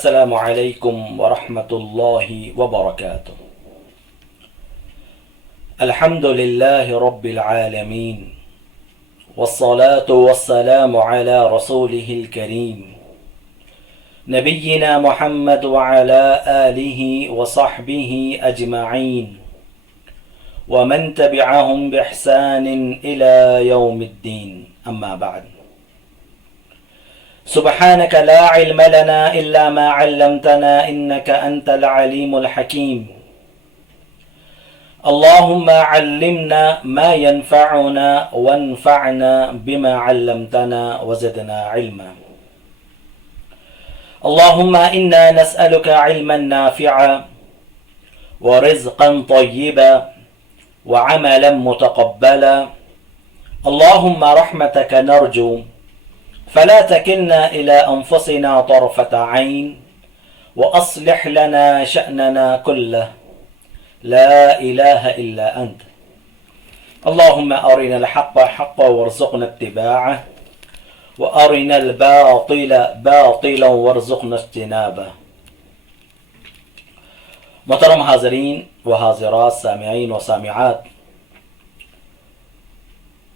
السلام علیکم ورحمۃ اللہ وبرکاتہ۔ الحمد للہ رب العالمین والصلاة والسلام علی رسولہ الکریم نبینا محمد وعلی آلہ وصحبہ اجمعین ومن تبعہم بإحسان الی یوم الدین، اما بعد۔ سبحانك لا علم لنا إلا ما علمتنا إنك أنت العليم الحكيم اللهم علمنا ما ينفعنا وانفعنا بما علمتنا وزدنا علما اللهم إنا نسألك علما نافعا ورزقا طيبا وعملا متقبلا اللهم رحمتك نرجو فلا تكلنا إلى أنفسنا طرفة عين وأصلح لنا شأننا كله لا إله إلا أنت اللهم أرنا الحق حقا وارزقنا اتباعه وأرنا الباطل باطلا وارزقنا اجتنابه۔ محترم حاضرین و حاضرات، سامعین و سامعات،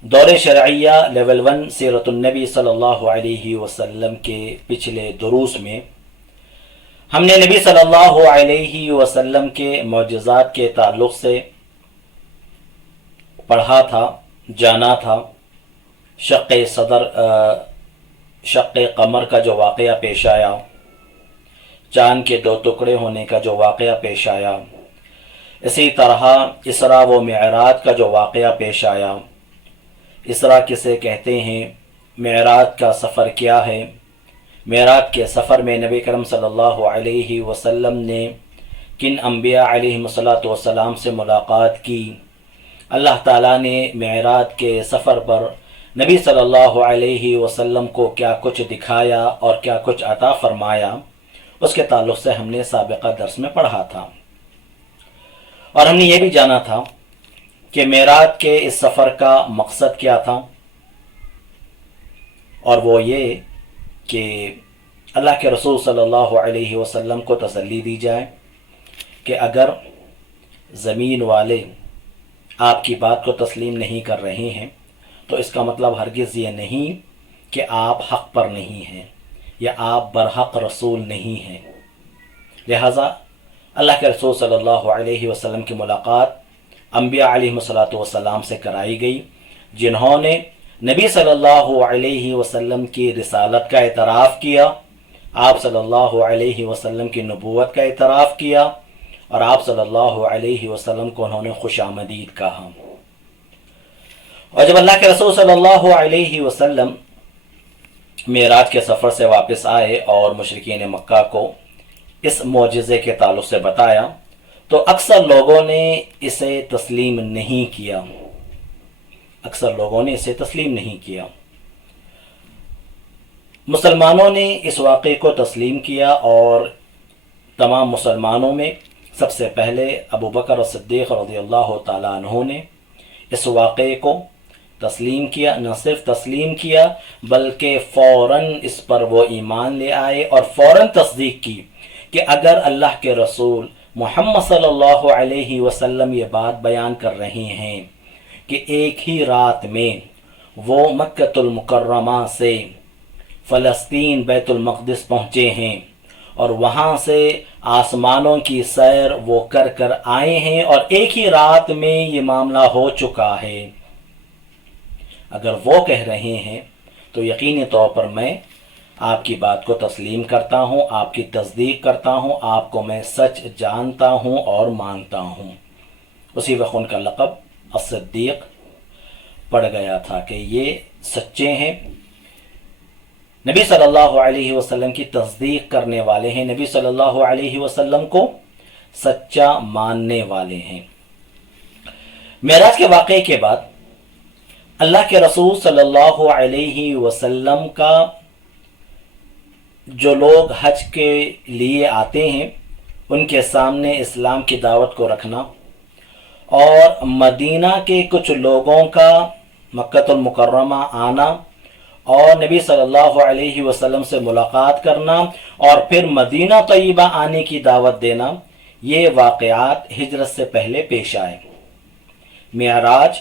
دور شرعیہ لیول 1 سیرت النبی صلی اللہ علیہ وسلم کے پچھلے دروس میں ہم نے نبی صلی اللہ علیہ وسلم کے معجزات کے تعلق سے پڑھا تھا، جانا تھا۔ شق قمر کا جو واقعہ پیش آیا، چاند کے 2 ٹکڑے ہونے کا جو واقعہ پیش آیا، اسی طرح اسراء و معراج کا جو واقعہ پیش آیا۔ اسراء کسے کہتے ہیں، معراج کا سفر کیا ہے، معراج کے سفر میں نبی کرم صلی اللہ علیہ وسلم نے کن انبیاء علیہم السلام سے ملاقات کی، اللہ تعالیٰ نے معراج کے سفر پر نبی صلی اللہ علیہ وسلم کو کیا کچھ دکھایا اور کیا کچھ عطا فرمایا، اس کے تعلق سے ہم نے سابقہ درس میں پڑھا تھا۔ اور ہم نے یہ بھی جانا تھا کہ معراج کے اس سفر کا مقصد کیا تھا، اور وہ یہ کہ اللہ کے رسول صلی اللہ علیہ وسلم کو تسلی دی جائے کہ اگر زمین والے آپ کی بات کو تسلیم نہیں کر رہے ہیں تو اس کا مطلب ہرگز یہ نہیں کہ آپ حق پر نہیں ہیں یا آپ برحق رسول نہیں ہیں۔ لہٰذا اللہ کے رسول صلی اللہ علیہ وسلم کی ملاقات انبیاء علیہم السلام سے کرائی گئی، جنہوں نے نبی صلی اللہ علیہ وسلم کی رسالت کا اعتراف کیا، آپ صلی اللہ علیہ وسلم کی نبوت کا اعتراف کیا، اور آپ صلی اللہ علیہ وسلم کو انہوں نے خوش آمدید کہا۔ اور جب اللہ کے رسول صلی اللہ علیہ وسلم معراج کے سفر سے واپس آئے اور مشرکین مکہ کو اس معجزے کے تعلق سے بتایا تو اکثر لوگوں نے اسے تسلیم نہیں کیا، مسلمانوں نے اس واقعے کو تسلیم کیا، اور تمام مسلمانوں میں سب سے پہلے ابو بکر صدیق رضی اللہ تعالیٰ عنہ نے اس واقعے کو تسلیم کیا۔ نہ صرف تسلیم کیا بلکہ فوراً اس پر وہ ایمان لے آئے اور فوراً تصدیق کی کہ اگر اللہ کے رسول محمد صلی اللہ علیہ وسلم یہ بات بیان کر رہے ہیں کہ ایک ہی رات میں وہ مکۃ المکرمہ سے فلسطین بیت المقدس پہنچے ہیں اور وہاں سے آسمانوں کی سیر وہ کر آئے ہیں اور ایک ہی رات میں یہ معاملہ ہو چکا ہے، اگر وہ کہہ رہے ہیں تو یقینی طور پر میں آپ کی بات کو تسلیم کرتا ہوں، آپ کی تصدیق کرتا ہوں، آپ کو میں سچ جانتا ہوں اور مانتا ہوں۔ اسی وقت ان کا لقب الصدیق پڑ گیا تھا کہ یہ سچے ہیں، نبی صلی اللہ علیہ وسلم کی تصدیق کرنے والے ہیں، نبی صلی اللہ علیہ وسلم کو سچا ماننے والے ہیں۔ معراج کے واقعے کے بعد اللہ کے رسول صلی اللہ علیہ وسلم کا جو لوگ حج کے لیے آتے ہیں ان کے سامنے اسلام کی دعوت کو رکھنا، اور مدینہ کے کچھ لوگوں کا مکۃ المکرمہ آنا اور نبی صلی اللہ علیہ وسلم سے ملاقات کرنا اور پھر مدینہ طیبہ آنے کی دعوت دینا، یہ واقعات ہجرت سے پہلے پیش آئے۔ معراج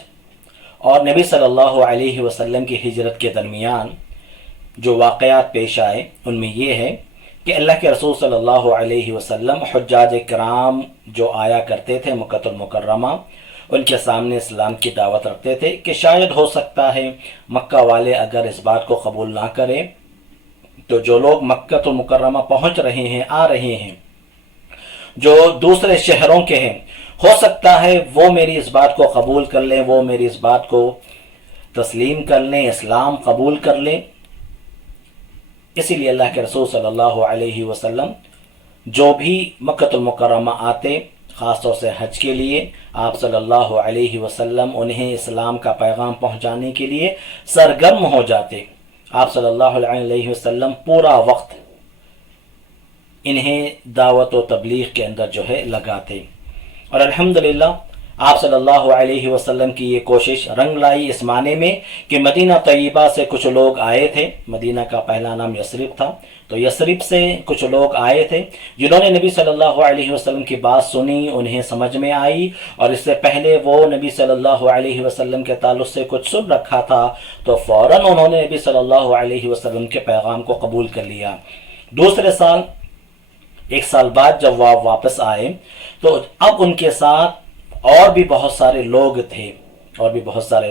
اور نبی صلی اللہ علیہ وسلم کی ہجرت کے درمیان جو واقعات پیش آئے ان میں یہ ہے کہ اللہ کے رسول صلی اللہ علیہ وسلم حجاج کرام جو آیا کرتے تھے مکہ المکرمہ، ان کے سامنے اسلام کی دعوت رکھتے تھے کہ شاید ہو سکتا ہے مکہ والے اگر اس بات کو قبول نہ کریں تو جو لوگ مکہ المکرمہ پہنچ رہے ہیں، آ رہے ہیں، جو دوسرے شہروں کے ہیں، ہو سکتا ہے وہ میری اس بات کو قبول کر لیں، وہ میری اس بات کو تسلیم کر لیں، اسلام قبول کر لیں۔ اسی لیے اللہ کے رسول صلی اللہ علیہ وسلم جو بھی مکہ المکرمہ آتے، خاص طور سے حج کے لیے، آپ صلی اللہ علیہ وسلم انہیں اسلام کا پیغام پہنچانے کے لیے سرگرم ہو جاتے۔ آپ صلی اللہ علیہ وسلم پورا وقت انہیں دعوت و تبلیغ کے اندر جو ہے لگاتے، اور الحمدللہ آپ صلی اللہ علیہ وسلم کی یہ کوشش رنگ لائی اس معنی میں کہ مدینہ طیبہ سے کچھ لوگ آئے تھے، مدینہ کا پہلا نام یثرب تھا، تو یثرب سے کچھ لوگ آئے تھے جنہوں نے نبی صلی اللہ علیہ وسلم کی بات سنی، انہیں سمجھ میں آئی، اور اس سے پہلے وہ نبی صلی اللہ علیہ وسلم کے تعلق سے کچھ سن رکھا تھا تو فوراً انہوں نے نبی صلی اللہ علیہ وسلم کے پیغام کو قبول کر لیا۔ دوسرے سال، ایک سال بعد جب وہ واپس آئے تو اب ان کے ساتھ اور بھی بہت سارے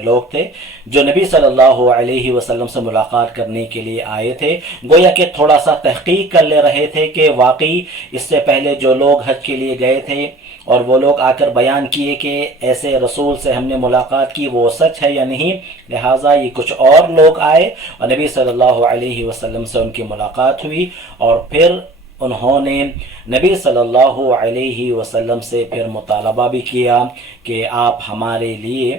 لوگ تھے جو نبی صلی اللہ علیہ وسلم سے ملاقات کرنے کے لیے آئے تھے، گویا کہ تھوڑا سا تحقیق کر لے رہے تھے کہ واقعی اس سے پہلے جو لوگ حج کے لیے گئے تھے اور وہ لوگ آ کر بیان کیے کہ ایسے رسول سے ہم نے ملاقات کی، وہ سچ ہے یا نہیں۔ لہٰذا یہ کچھ اور لوگ آئے اور نبی صلی اللہ علیہ وسلم سے ان کی ملاقات ہوئی، اور پھر انہوں نے نبی صلی اللہ علیہ وسلم سے پھر مطالبہ بھی کیا کہ آپ ہمارے لیے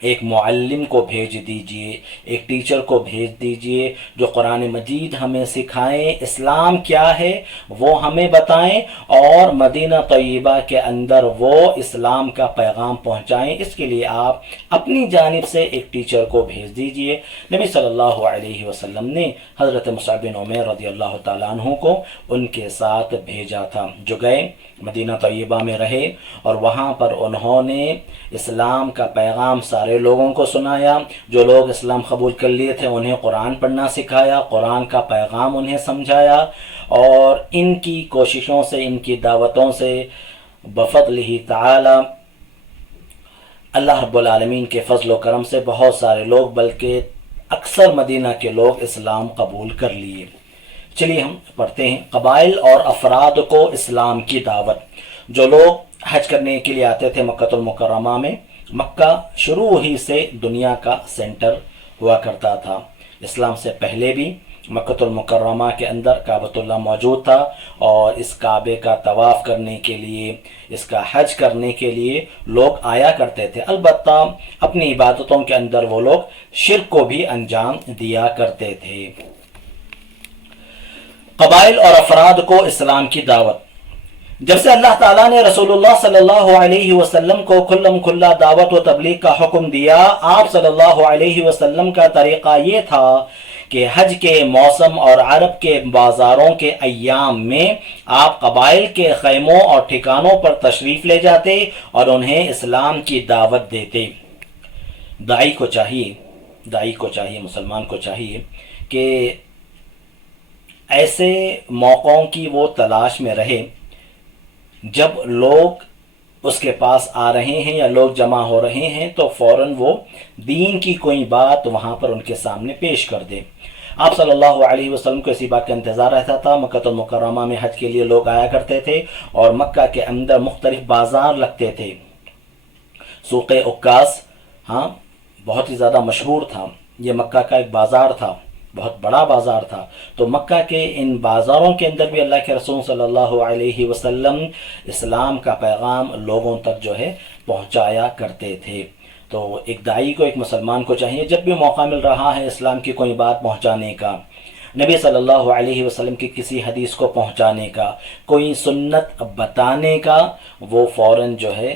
ایک معلم کو بھیج دیجئے، ایک ٹیچر کو بھیج دیجئے جو قرآن مجید ہمیں سکھائیں، اسلام کیا ہے وہ ہمیں بتائیں، اور مدینہ طیبہ کے اندر وہ اسلام کا پیغام پہنچائیں۔ اس کے لیے آپ اپنی جانب سے ایک ٹیچر کو بھیج دیجئے۔ نبی صلی اللہ علیہ وسلم نے حضرت مصعب بن عمیر رضی اللہ تعالیٰ عنہ کو ان کے ساتھ بھیجا تھا، جو گئے مدینہ طیبہ میں رہے، اور وہاں پر انہوں نے اسلام کا پیغام سارے لوگوں کو سنایا۔ جو لوگ اسلام قبول کر لیے تھے انہیں قرآن پڑھنا سکھایا، قرآن کا پیغام انہیں سمجھایا، اور ان کی کوششوں سے، ان کی دعوتوں سے بفضلہ تعالی اللہ رب العالمین کے فضل و کرم سے بہت سارے لوگ، بلکہ اکثر مدینہ کے لوگ اسلام قبول کر لیے۔ چلیے ہم پڑھتے ہیں قبائل اور افراد کو اسلام کی دعوت۔ جو لوگ حج کرنے کے لیے آتے تھے مکہ المکرمہ میں، مکہ شروع ہی سے دنیا کا سینٹر ہوا کرتا تھا۔ اسلام سے پہلے بھی مکہ المکرمہ کے اندر کعبۃ اللہ موجود تھا، اور اس کعبے کا طواف کرنے کے لیے، اس کا حج کرنے کے لیے لوگ آیا کرتے تھے۔ البتہ اپنی عبادتوں کے اندر وہ لوگ شرک کو بھی انجام دیا کرتے تھے۔ قبائل اور افراد کو اسلام کی دعوت۔ جب سے اللہ تعالیٰ نے رسول اللہ صلی اللہ علیہ وسلم کو کھلم کھلا دعوت و تبلیغ کا حکم دیا، آپ صلی اللہ علیہ وسلم کا طریقہ یہ تھا کہ حج کے موسم اور عرب کے بازاروں کے ایام میں آپ قبائل کے خیموں اور ٹھکانوں پر تشریف لے جاتے اور انہیں اسلام کی دعوت دیتے۔ داعی کو چاہیے، مسلمان کو چاہیے کہ ایسے موقعوں کی وہ تلاش میں رہے جب لوگ اس کے پاس آ رہے ہیں یا لوگ جمع ہو رہے ہیں تو فوراً وہ دین کی کوئی بات وہاں پر ان کے سامنے پیش کر دے۔ آپ صلی اللہ علیہ وسلم کو اسی بات کا انتظار رہتا تھا۔ مکہ المکرمہ میں حج کے لیے لوگ آیا کرتے تھے، اور مکہ کے اندر مختلف بازار لگتے تھے۔ سوق عکاظ بہت ہی زیادہ مشہور تھا، یہ مکہ کا ایک بازار تھا، بہت بڑا بازار تھا۔ تو مکہ کے ان بازاروں کے اندر بھی اللہ کے رسول صلی اللہ علیہ وسلم اسلام کا پیغام لوگوں تک جو ہے پہنچایا کرتے تھے۔ تو ایک داعی کو، ایک مسلمان کو چاہیے جب بھی موقع مل رہا ہے اسلام کی کوئی بات پہنچانے کا، نبی صلی اللہ علیہ وسلم کی کسی حدیث کو پہنچانے کا، کوئی سنت بتانے کا، وہ فوراً جو ہے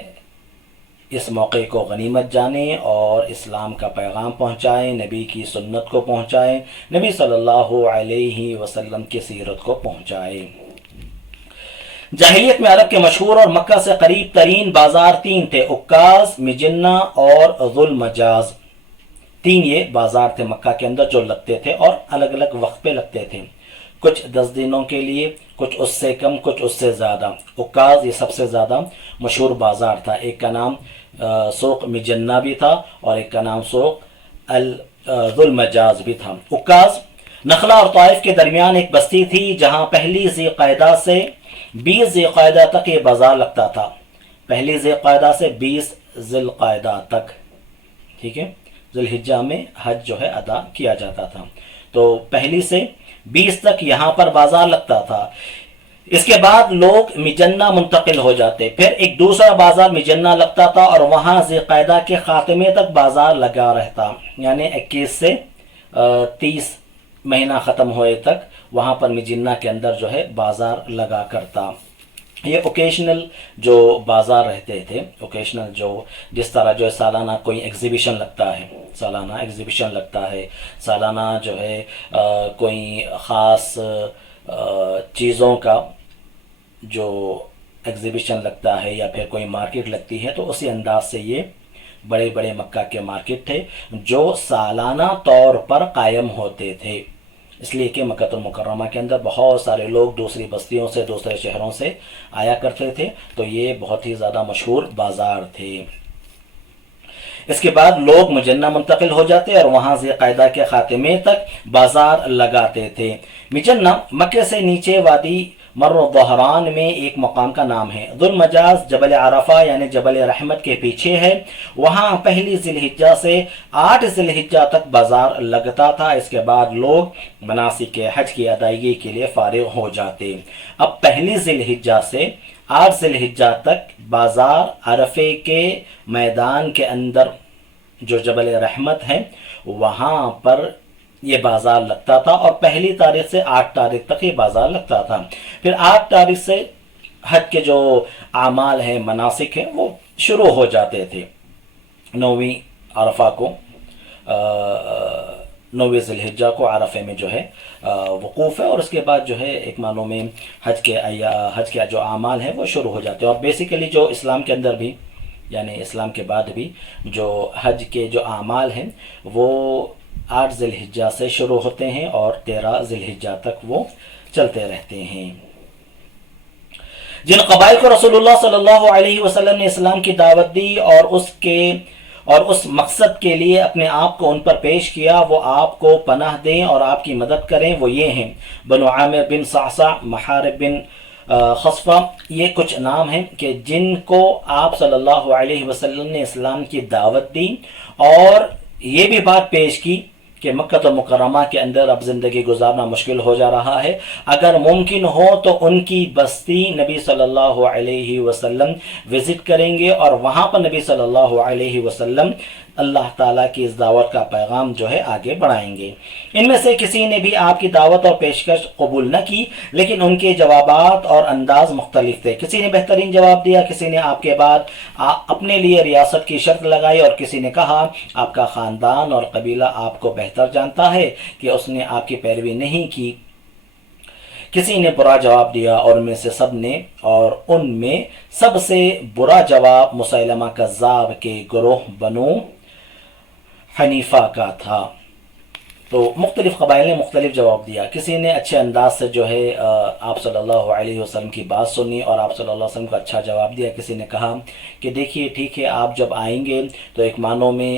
اس موقع کو غنیمت جانیں اور اسلام کا پیغام پہنچائیں، نبی کی سنت کو پہنچائیں، نبی صلی اللہ علیہ وسلم کی سیرت کو پہنچائیں۔ جاہلیت میں عرب کے مشہور اور مکہ سے قریب ترین بازار تین تھے: عکاظ، مجنہ اور ذو المجاز۔ تین یہ بازار تھے مکہ کے اندر جو لگتے تھے اور الگ الگ وقت پہ لگتے تھے، کچھ 10 دنوں کے لیے، کچھ اس سے کم، کچھ اس سے زیادہ۔ عکاظ یہ سب سے زیادہ مشہور بازار تھا، ایک کا نام سوق مجنہ بھی تھا اور ایک کا نام سوق ذو المجاز بھی تھا۔ عکاظ نخلا اور طائف کے درمیان ایک بستی تھی جہاں پہلی ذی قعدہ سے 20 ذی قعدہ تک یہ بازار لگتا تھا، پہلی ذی قعدہ سے 20 ذی القعدہ تک، ٹھیک ہے، ذی الحجہ میں حج جو ہے ادا کیا جاتا تھا، تو پہلی سے 20 تک یہاں پر بازار لگتا تھا۔ اس کے بعد لوگ مجنہ منتقل ہو جاتے، پھر ایک دوسرا بازار مجنہ لگتا تھا اور وہاں ذی قعدہ کے خاتمے تک بازار لگا رہتا، یعنی 21 سے 30 مہینہ ختم ہوئے تک وہاں پر مجنہ کے اندر جو ہے بازار لگا کرتا۔ یہ اوکیشنل جو بازار رہتے تھے، اوکیشنل جو جس طرح جو ہے سالانہ کوئی ایگزیبیشن لگتا ہے، سالانہ ایگزیبیشن لگتا ہے، سالانہ جو ہے کوئی خاص چیزوں کا جو ایگزیبیشن لگتا ہے یا پھر کوئی مارکیٹ لگتی ہے، تو اسی انداز سے یہ بڑے بڑے مکہ کے مارکیٹ تھے جو سالانہ طور پر قائم ہوتے تھے، اس لیے کہ مکہ المکرمہ کے اندر بہت سارے لوگ دوسری بستیوں سے، دوسرے شہروں سے آیا کرتے تھے، تو یہ بہت ہی زیادہ مشہور بازار تھے۔ اس کے بعد لوگ مجنہ منتقل ہو جاتے اور وہاں ذی قعدہ کے خاتمے تک بازار لگاتے تھے۔ مجنہ مکہ سے نیچے وادی مر الظہران میں ایک مقام کا نام ہے۔ ذو المجاز جبل عرفہ یعنی جبل رحمت کے پیچھے ہے، وہاں پہلی ذی الحجہ سے 8 ذی الحجہ تک بازار لگتا تھا۔ اس کے بعد لوگ مناسک حج کی ادائیگی کے لیے فارغ ہو جاتے۔ اب پہلی ذی الحجہ سے 8 ذی الحجہ تک بازار عرفے کے میدان کے اندر جو جبل رحمت ہے وہاں پر یہ بازار لگتا تھا، اور پہلی تاریخ سے 8 تاریخ تک یہ بازار لگتا تھا۔ پھر 8 تاریخ سے حج کے جو اعمال ہیں، مناسک ہیں، وہ شروع ہو جاتے تھے۔ 9ویں عرفہ کو 9ویں ذی الحجہ کو عرفے میں جو ہے وقوف ہے، اور اس کے بعد جو ہے ایک معنوں میں حج کے جو اعمال ہیں وہ شروع ہو جاتے ہیں۔ اور بیسیکلی جو اسلام کے اندر بھی، یعنی اسلام کے بعد بھی جو حج کے جو اعمال ہیں وہ 8 ذی الحجہ سے شروع ہوتے ہیں اور 13 ذی الحجہ تک وہ چلتے رہتے ہیں۔ جن قبائل کو رسول اللہ صلی اللہ علیہ وسلم نے اسلام کی دعوت دی اور اس مقصد کے لیے اپنے آپ کو ان پر پیش کیا، وہ آپ کو پناہ دیں اور آپ کی مدد کریں، وہ یہ ہیں: بنو عامر بن صعصع، محارب بن خصفہ، یہ کچھ نام ہیں کہ جن کو آپ صلی اللہ علیہ وسلم نے اسلام کی دعوت دی اور یہ بھی بات پیش کی کہ مکہ المکرمہ کے اندر اب زندگی گزارنا مشکل ہو جا رہا ہے، اگر ممکن ہو تو ان کی بستی نبی صلی اللہ علیہ وسلم وزٹ کریں گے اور وہاں پر نبی صلی اللہ علیہ وسلم اللہ تعالیٰ کی اس دعوت کا پیغام جو ہے آگے بڑھائیں گے۔ ان میں سے کسی نے بھی آپ کی دعوت اور پیشکش قبول نہ کی، لیکن ان کے جوابات اور انداز مختلف تھے۔ کسی نے بہترین جواب دیا، کسی نے آپ کے بعد اپنے لیے ریاست کی شرط لگائی، اور کسی نے کہا آپ کا خاندان اور قبیلہ آپ کو بہتر جانتا ہے کہ اس نے آپ کی پیروی نہیں کی۔ کسی نے برا جواب دیا، اور ان میں سب سے برا جواب مسیلمہ کذاب کے گروہ بنو حنیفہ کا تھا۔ تو مختلف قبائل نے مختلف جواب دیا۔ کسی نے اچھے انداز سے جو ہے آپ صلی اللہ علیہ وسلم کی بات سنی اور آپ صلی اللہ علیہ وسلم کو اچھا جواب دیا۔ کسی نے کہا کہ دیکھیے ٹھیک ہے، آپ جب آئیں گے تو ایک معنوں میں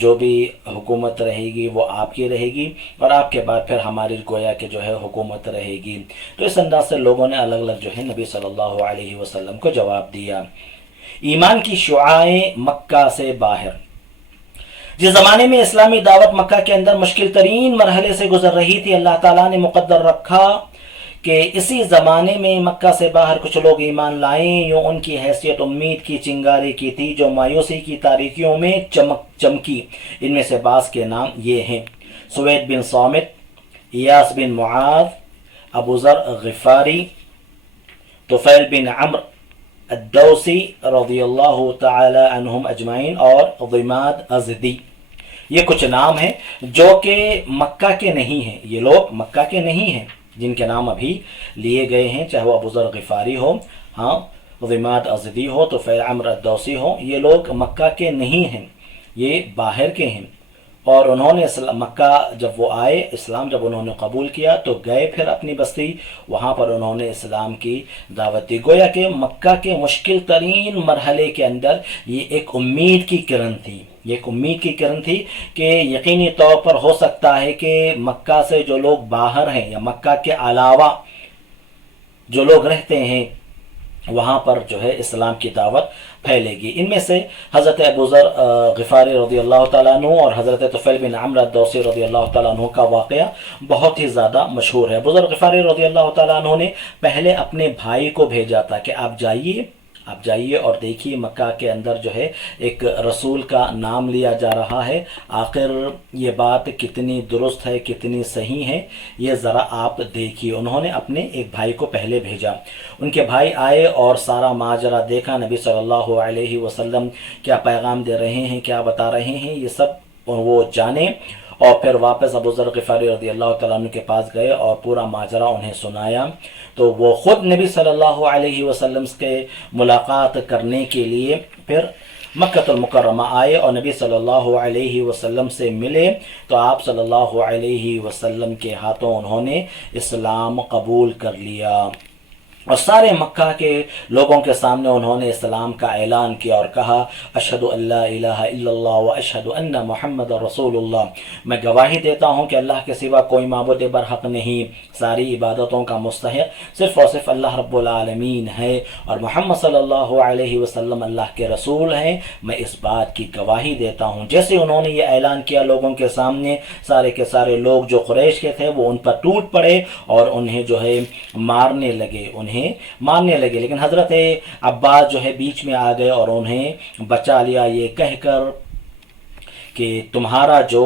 جو بھی حکومت رہے گی وہ آپ کی رہے گی، اور آپ کے بعد پھر ہماری گویا کہ جو ہے حکومت رہے گی۔ تو اس انداز سے لوگوں نے الگ الگ جو ہے نبی صلی اللہ علیہ وسلم کو جواب دیا۔ ایمان کی شعاعیں مکہ سے باہر۔ جس زمانے میں اسلامی دعوت مکہ کے اندر مشکل ترین مرحلے سے گزر رہی تھی، اللہ تعالیٰ نے مقدر رکھا کہ اسی زمانے میں مکہ سے باہر کچھ لوگ ایمان لائیں۔ یوں ان کی حیثیت امید کی چنگاری کی تھی جو مایوسی کی تاریکیوں میں چمکی۔ ان میں سے بعض کے نام یہ ہیں: سوید بن صامت، ایاس بن معاذ، ابو ذر غفاری، طفیل بن عمرو، الدوسی رضی اللہ تعالی عنہم اجمعین اور ضماد ازدی، یہ کچھ نام ہیں جو کہ مکہ کے نہیں ہیں، یہ لوگ مکہ کے نہیں ہیں جن کے نام ابھی لیے گئے ہیں، چاہے وہ ابو ذر غفاری ہو، ہاں ضماد ازدی ہو، طفیل عمرو الدوسی ہو، یہ لوگ مکہ کے نہیں ہیں، یہ باہر کے ہیں۔ اور انہوں نے مکہ جب وہ آئے، اسلام جب انہوں نے قبول کیا تو گئے پھر اپنی بستی، وہاں پر انہوں نے اسلام کی دعوت دی۔ گویا کہ مکہ کے مشکل ترین مرحلے کے اندر یہ ایک امید کی کرن تھی، یہ ایک امید کی کرن تھی کہ یقینی طور پر ہو سکتا ہے کہ مکہ سے جو لوگ باہر ہیں یا مکہ کے علاوہ جو لوگ رہتے ہیں وہاں پر جو ہے اسلام کی دعوت پھیلے گی۔ ان میں سے حضرت ابو ذر غفاری رضی اللہ تعالیٰ عنہ اور حضرت طفیل بن عمرو الدوسی رضی اللہ تعالیٰ عنہ کا واقعہ بہت ہی زیادہ مشہور ہے۔ ابو ذر غفاری رضی اللہ تعالیٰ عنہ نے پہلے اپنے بھائی کو بھیجا تھا کہ آپ جائیے اور دیکھیے مکہ کے اندر جو ہے ایک رسول کا نام لیا جا رہا ہے، آخر یہ بات کتنی درست ہے، کتنی صحیح ہے، یہ ذرا آپ دیکھیے۔ انہوں نے اپنے ایک بھائی کو پہلے بھیجا، ان کے بھائی آئے اور سارا ماجرا دیکھا، نبی صلی اللہ علیہ وسلم کیا پیغام دے رہے ہیں، کیا بتا رہے ہیں، یہ سب وہ جانے، اور پھر واپس ابو ذر غفاری رضی اللہ تعالیٰ عنہ کے پاس گئے اور پورا ماجرا انہیں سنایا۔ تو وہ خود نبی صلی اللہ علیہ وسلم کے ملاقات کرنے کے لیے پھر مکہ المکرمہ آئے اور نبی صلی اللہ علیہ وسلم سے ملے، تو آپ صلی اللہ علیہ وسلم کے ہاتھوں انہوں نے اسلام قبول کر لیا، اور سارے مکہ کے لوگوں کے سامنے انہوں نے اسلام کا اعلان کیا اور کہا اشہد ان لا الہ الا اللہ و اشہد ان محمد رسول اللہ، میں گواہی دیتا ہوں کہ اللہ کے سوا کوئی معبود برحق نہیں، ساری عبادتوں کا مستحق صرف اور صرف اللہ رب العالمین ہے، اور محمد صلی اللہ علیہ وسلم اللہ کے رسول ہیں، میں اس بات کی گواہی دیتا ہوں۔ جیسے انہوں نے یہ اعلان کیا لوگوں کے سامنے، سارے کے سارے لوگ جو قریش کے تھے وہ ان پر ٹوٹ پڑے اور انہیں جو ہے مارنے لگے، لیکن حضرت عباس جو ہے بیچ میں آ گئے اور انہیں بچا لیا، یہ کہہ کر کہ تمہارا جو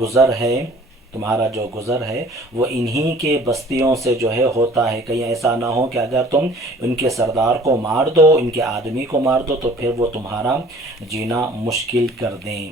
گزر ہے وہ انہی کے بستیوں سے جو ہے ہوتا ہے، کہیں ایسا نہ ہو کہ اگر تم ان کے سردار کو مار دو، ان کے آدمی کو مار دو، تو پھر وہ تمہارا جینا مشکل کر دیں۔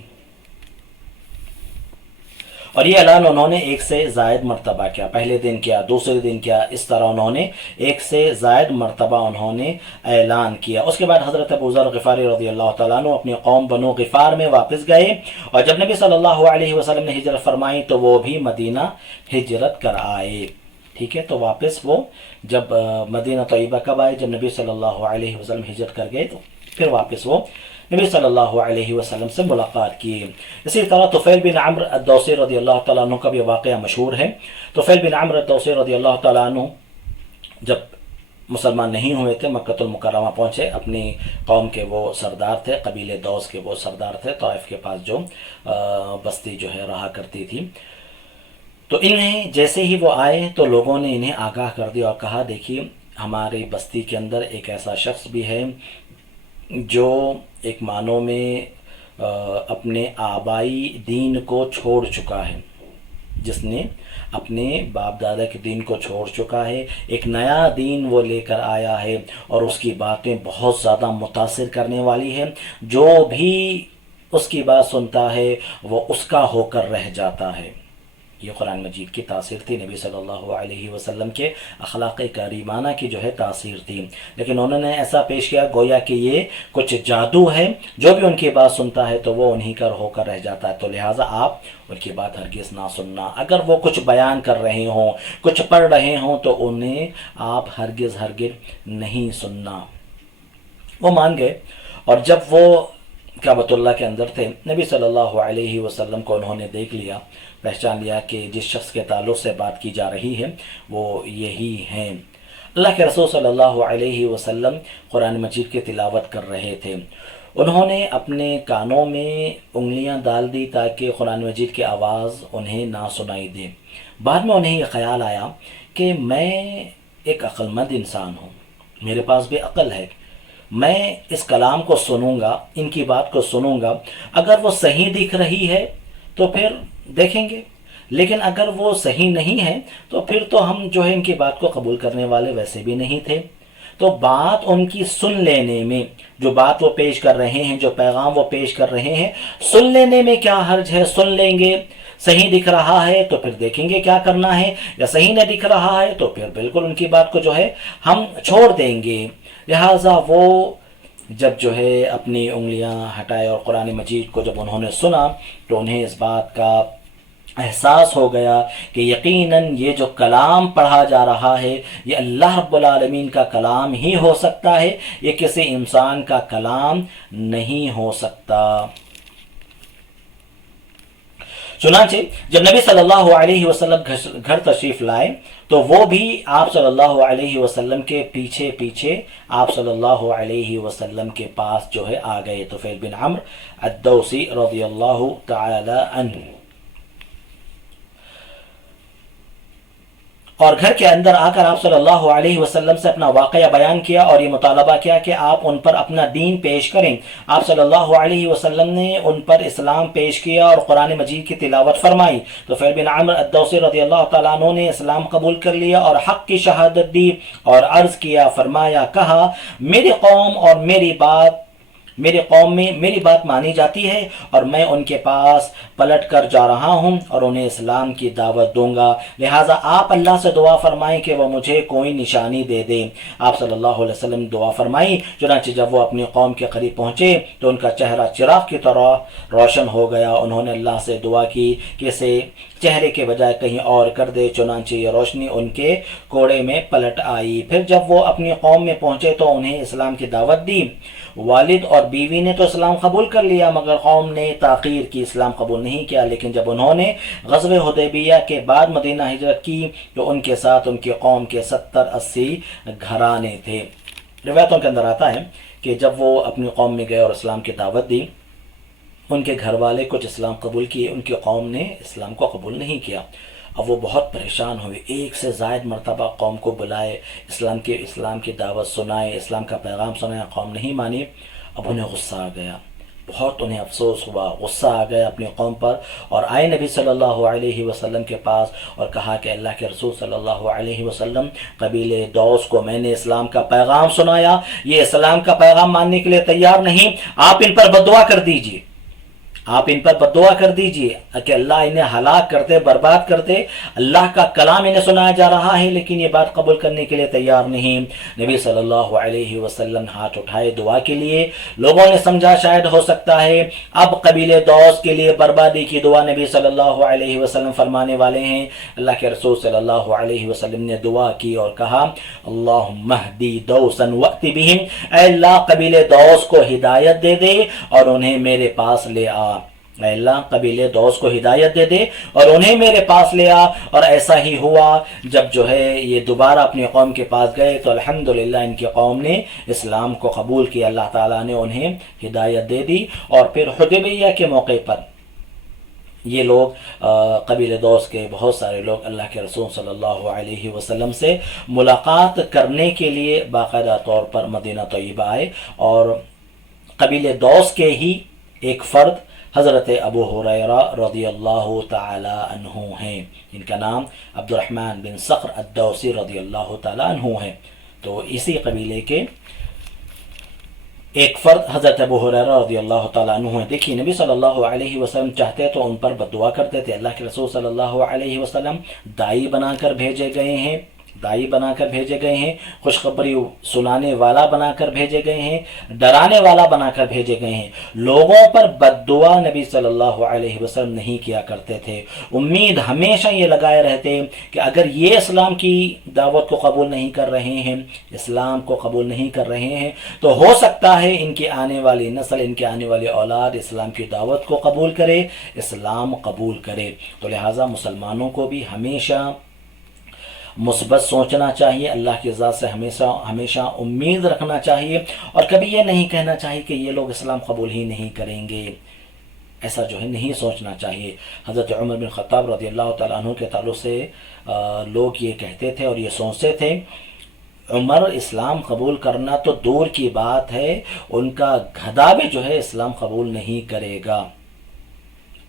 اور یہ اعلان انہوں نے ایک سے زائد مرتبہ کیا، پہلے دن کیا، دوسرے دن کیا، اس طرح انہوں نے ایک سے زائد مرتبہ انہوں نے اعلان کیا۔ اس کے بعد حضرت ابو ذر غفاری رضی اللہ تعالیٰ عنہ اپنی قوم بنو غفار میں واپس گئے، اور جب نبی صلی اللہ علیہ وسلم نے ہجرت فرمائی تو وہ بھی مدینہ ہجرت کر آئے، ٹھیک ہے۔ تو واپس وہ جب مدینہ طیبہ کب آئے؟ جب نبی صلی اللہ علیہ وسلم ہجرت کر گئے، تو پھر واپس وہ نبی صلی اللہ علیہ وسلم سے ملاقات کی۔ اسی طرح طفیل بن عمرو الدوسی رضی اللہ تعالیٰ عنہ کا بھی واقعہ مشہور ہے۔ طفیل بن عمرو الدوسی رضی اللہ تعالیٰ عنہ جب مسلمان نہیں ہوئے تھے، مکہ المکرمہ پہنچے، اپنی قوم کے وہ سردار تھے، قبیلے دوس کے وہ سردار تھے، طائف کے پاس جو بستی جو ہے رہا کرتی تھی۔ تو انہیں جیسے ہی وہ آئے تو لوگوں نے انہیں آگاہ کر دیا اور کہا دیکھیے ہماری بستی کے اندر ایک ایسا شخص بھی ہے جو ایک معنوں میں اپنے آبائی دین کو چھوڑ چکا ہے، جس نے اپنے باپ دادا کے دین کو چھوڑ چکا ہے، ایک نیا دین وہ لے کر آیا ہے، اور اس کی باتیں بہت زیادہ متاثر کرنے والی ہیں، جو بھی اس کی بات سنتا ہے وہ اس کا ہو کر رہ جاتا ہے۔ یہ قرآن مجید کی تاثیر تھی، نبی صلی اللہ علیہ وسلم کے اخلاق کریمانہ کی جو ہے تاثیر تھی، لیکن انہوں نے ایسا پیش کیا گویا کہ یہ کچھ جادو ہے، جو بھی ان کی بات سنتا ہے تو وہ انہی کا ہو کر رہ جاتا ہے، تو لہٰذا آپ ان کی بات ہرگز نہ سننا، اگر وہ کچھ بیان کر رہے ہوں، کچھ پڑھ رہے ہوں، تو انہیں آپ ہرگز نہیں سننا۔ وہ مان گئے، اور جب وہ کعبۃ اللہ کے اندر تھے، نبی صلی اللہ علیہ وسلم کو انہوں نے دیکھ لیا، پہچان لیا کہ جس شخص کے تعلق سے بات کی جا رہی ہے وہ یہی ہیں۔ اللہ کے رسول صلی اللہ علیہ وسلم قرآن مجید کی تلاوت کر رہے تھے، انہوں نے اپنے کانوں میں انگلیاں ڈال دی تاکہ قرآن مجید کی آواز انہیں نہ سنائی دے۔ بعد میں انہیں یہ خیال آیا کہ میں ایک عقل مند انسان ہوں، میرے پاس بھی عقل ہے، میں اس کلام کو سنوں گا، ان کی بات کو سنوں گا، اگر وہ صحیح دکھ رہی ہے تو پھر دیکھیں گے، لیکن اگر وہ صحیح نہیں ہے تو پھر تو ہم جو ہے ان کی بات کو قبول کرنے والے ویسے بھی نہیں تھے۔ تو بات ان کی سن لینے میں، جو بات وہ پیش کر رہے ہیں، جو پیغام وہ پیش کر رہے ہیں، سن لینے میں کیا حرج ہے؟ سن لیں گے، صحیح دکھ رہا ہے تو پھر دیکھیں گے کیا کرنا ہے، یا صحیح نہ دکھ رہا ہے تو پھر بالکل ان کی بات کو جو ہے ہم چھوڑ دیں گے۔ لہٰذا وہ جب جو ہے اپنی انگلیاں ہٹائے اور قرآن مجید کو جب انہوں نے سنا تو انہیں اس بات کا احساس ہو گیا کہ یقیناً یہ جو کلام پڑھا جا رہا ہے یہ اللہ رب العالمین کا کلام ہی ہو سکتا ہے، یہ کسی انسان کا کلام نہیں ہو سکتا۔ چنانچہ جب نبی صلی اللہ علیہ وسلم گھر تشریف لائے تو وہ بھی آپ صلی اللہ علیہ وسلم کے پیچھے پیچھے آپ صلی اللہ علیہ وسلم کے پاس جو ہے آ گئے۔ طفیل بن عمرو الدوسی رضی اللہ تعالی عنہ، اور گھر کے اندر آ کر آپ صلی اللہ علیہ وسلم سے اپنا واقعہ بیان کیا اور یہ مطالبہ کیا کہ آپ ان پر اپنا دین پیش کریں۔ آپ صلی اللہ علیہ وسلم نے ان پر اسلام پیش کیا اور قرآن مجید کی تلاوت فرمائی۔ تو طفیل بن عمرو الدوسی رضی اللہ تعالیٰ عنہ نے اسلام قبول کر لیا اور حق کی شہادت دی اور عرض کیا، فرمایا، کہا میری قوم اور میرے قوم میں میری بات مانی جاتی ہے اور میں ان کے پاس پلٹ کر جا رہا ہوں اور انہیں اسلام کی دعوت دوں گا، لہٰذا آپ اللہ سے دعا فرمائیں کہ وہ مجھے کوئی نشانی دے دیں۔ آپ صلی اللہ علیہ وسلم دعا فرمائی، چنانچہ جب وہ اپنی قوم کے قریب پہنچے تو ان کا چہرہ چراغ کی طرح روشن ہو گیا۔ انہوں نے اللہ سے دعا کی کہ اسے چہرے کے بجائے کہیں اور کر دے، چنانچہ یہ روشنی ان کے کوڑے میں پلٹ آئی۔ پھر جب وہ اپنی قوم میں پہنچے تو انہیں اسلام کی دعوت دی۔ والد اور بیوی نے تو اسلام قبول کر لیا مگر قوم نے تاخیر کی، اسلام قبول نہیں کیا۔ لیکن جب انہوں نے غزوہ حدیبیہ کے بعد مدینہ ہجرت کی تو ان کے ساتھ ان کی قوم کے 70-80 گھرانے تھے۔ روایتوں کے اندر آتا ہے کہ جب وہ اپنی قوم میں گئے اور اسلام کی دعوت دی، ان کے گھر والے کچھ اسلام قبول کیے، ان کی قوم نے اسلام کو قبول نہیں کیا۔ اب وہ بہت پریشان ہوئے، ایک سے زائد مرتبہ قوم کو بلائے، اسلام کی دعوت سنائے، اسلام کا پیغام سنایا، قوم نہیں مانی۔ اب انہیں غصہ آ گیا، بہت انہیں افسوس ہوا، غصہ آ گیا اپنی قوم پر، اور آئے نبی صلی اللہ علیہ وسلم کے پاس اور کہا کہ اللہ کے رسول صلی اللہ علیہ وسلم، قبیلے دوس کو میں نے اسلام کا پیغام سنایا، یہ اسلام کا پیغام ماننے کے لیے تیار نہیں، آپ ان پر بددعا کر دیجئے، آپ ان پر بددعا کر دیجئے کہ اللہ انہیں ہلاک کر دے، برباد کر دے۔ اللہ کا کلام انہیں سنایا جا رہا ہے لیکن یہ بات قبول کرنے کے لیے تیار نہیں۔ نبی صلی اللہ علیہ وسلم ہاتھ اٹھائے دعا کے لیے، لوگوں نے سمجھا شاید ہو سکتا ہے اب قبیلے دوس کے لیے بربادی کی دعا نبی صلی اللہ علیہ وسلم فرمانے والے ہیں۔ اللہ کے رسول صلی اللہ علیہ وسلم نے دعا کی اور کہا، اللہم اہدی دوسا وأت بہم، اے اللہ قبیلے دوس کو ہدایت دے دے اور انہیں میرے پاس لے آ۔ اے اللہ قبیلے دوس کو ہدایت دے دے اور انہیں میرے پاس لے آ۔ اور ایسا ہی ہوا، جب جو ہے یہ دوبارہ اپنی قوم کے پاس گئے تو الحمدللہ ان کی قوم نے اسلام کو قبول کیا، اللہ تعالیٰ نے انہیں ہدایت دے دی۔ اور پھر حدیبیہ کے موقع پر یہ لوگ قبیلے دوس کے بہت سارے لوگ اللہ کے رسول صلی اللہ علیہ وسلم سے ملاقات کرنے کے لیے باقاعدہ طور پر مدینہ طیبہ آئے، اور قبیلے دوس کے ہی ایک فرد حضرت ابو ہریرہ رضی اللہ تعالی عنہ ہیں، ان کا نام عبد الرحمن بن صخر الدوسی رضی اللہ تعالی عنہ ہے۔ تو اسی قبیلے کے ایک فرد حضرت ابو ہریرہ رضی اللہ تعالیٰ عنہ ہیں۔ دیکھیے نبی صلی اللہ علیہ وسلم چاہتے تو ان پر بددعا کرتے تھے، اللہ کے رسول صلی اللہ علیہ وسلم دائی بنا کر بھیجے گئے ہیں، خوشخبری سنانے والا بنا کر بھیجے گئے ہیں، ڈرانے والا بنا کر بھیجے گئے ہیں۔ لوگوں پر بددعا نبی صلی اللہ علیہ وسلم نہیں کیا کرتے تھے، امید ہمیشہ یہ لگائے رہتے کہ اگر یہ اسلام کی دعوت کو قبول نہیں کر رہے ہیں، اسلام کو قبول نہیں کر رہے ہیں، تو ہو سکتا ہے ان کی آنے والی نسل، ان کی آنے والی اولاد اسلام کی دعوت کو قبول کرے، اسلام قبول کرے۔ تو لہٰذا مسلمانوں کو بھی ہمیشہ مثبت سوچنا چاہیے، اللہ کی ذات سے ہمیشہ امید رکھنا چاہیے، اور کبھی یہ نہیں کہنا چاہیے کہ یہ لوگ اسلام قبول ہی نہیں کریں گے، ایسا جو ہے نہیں سوچنا چاہیے۔ حضرت عمر بن خطاب رضی اللہ تعالیٰ عنہ کے تعلق سے لوگ یہ کہتے تھے اور یہ سوچتے تھے، عمر اسلام قبول کرنا تو دور کی بات ہے، ان کا گدھا بھی جو ہے اسلام قبول نہیں کرے گا۔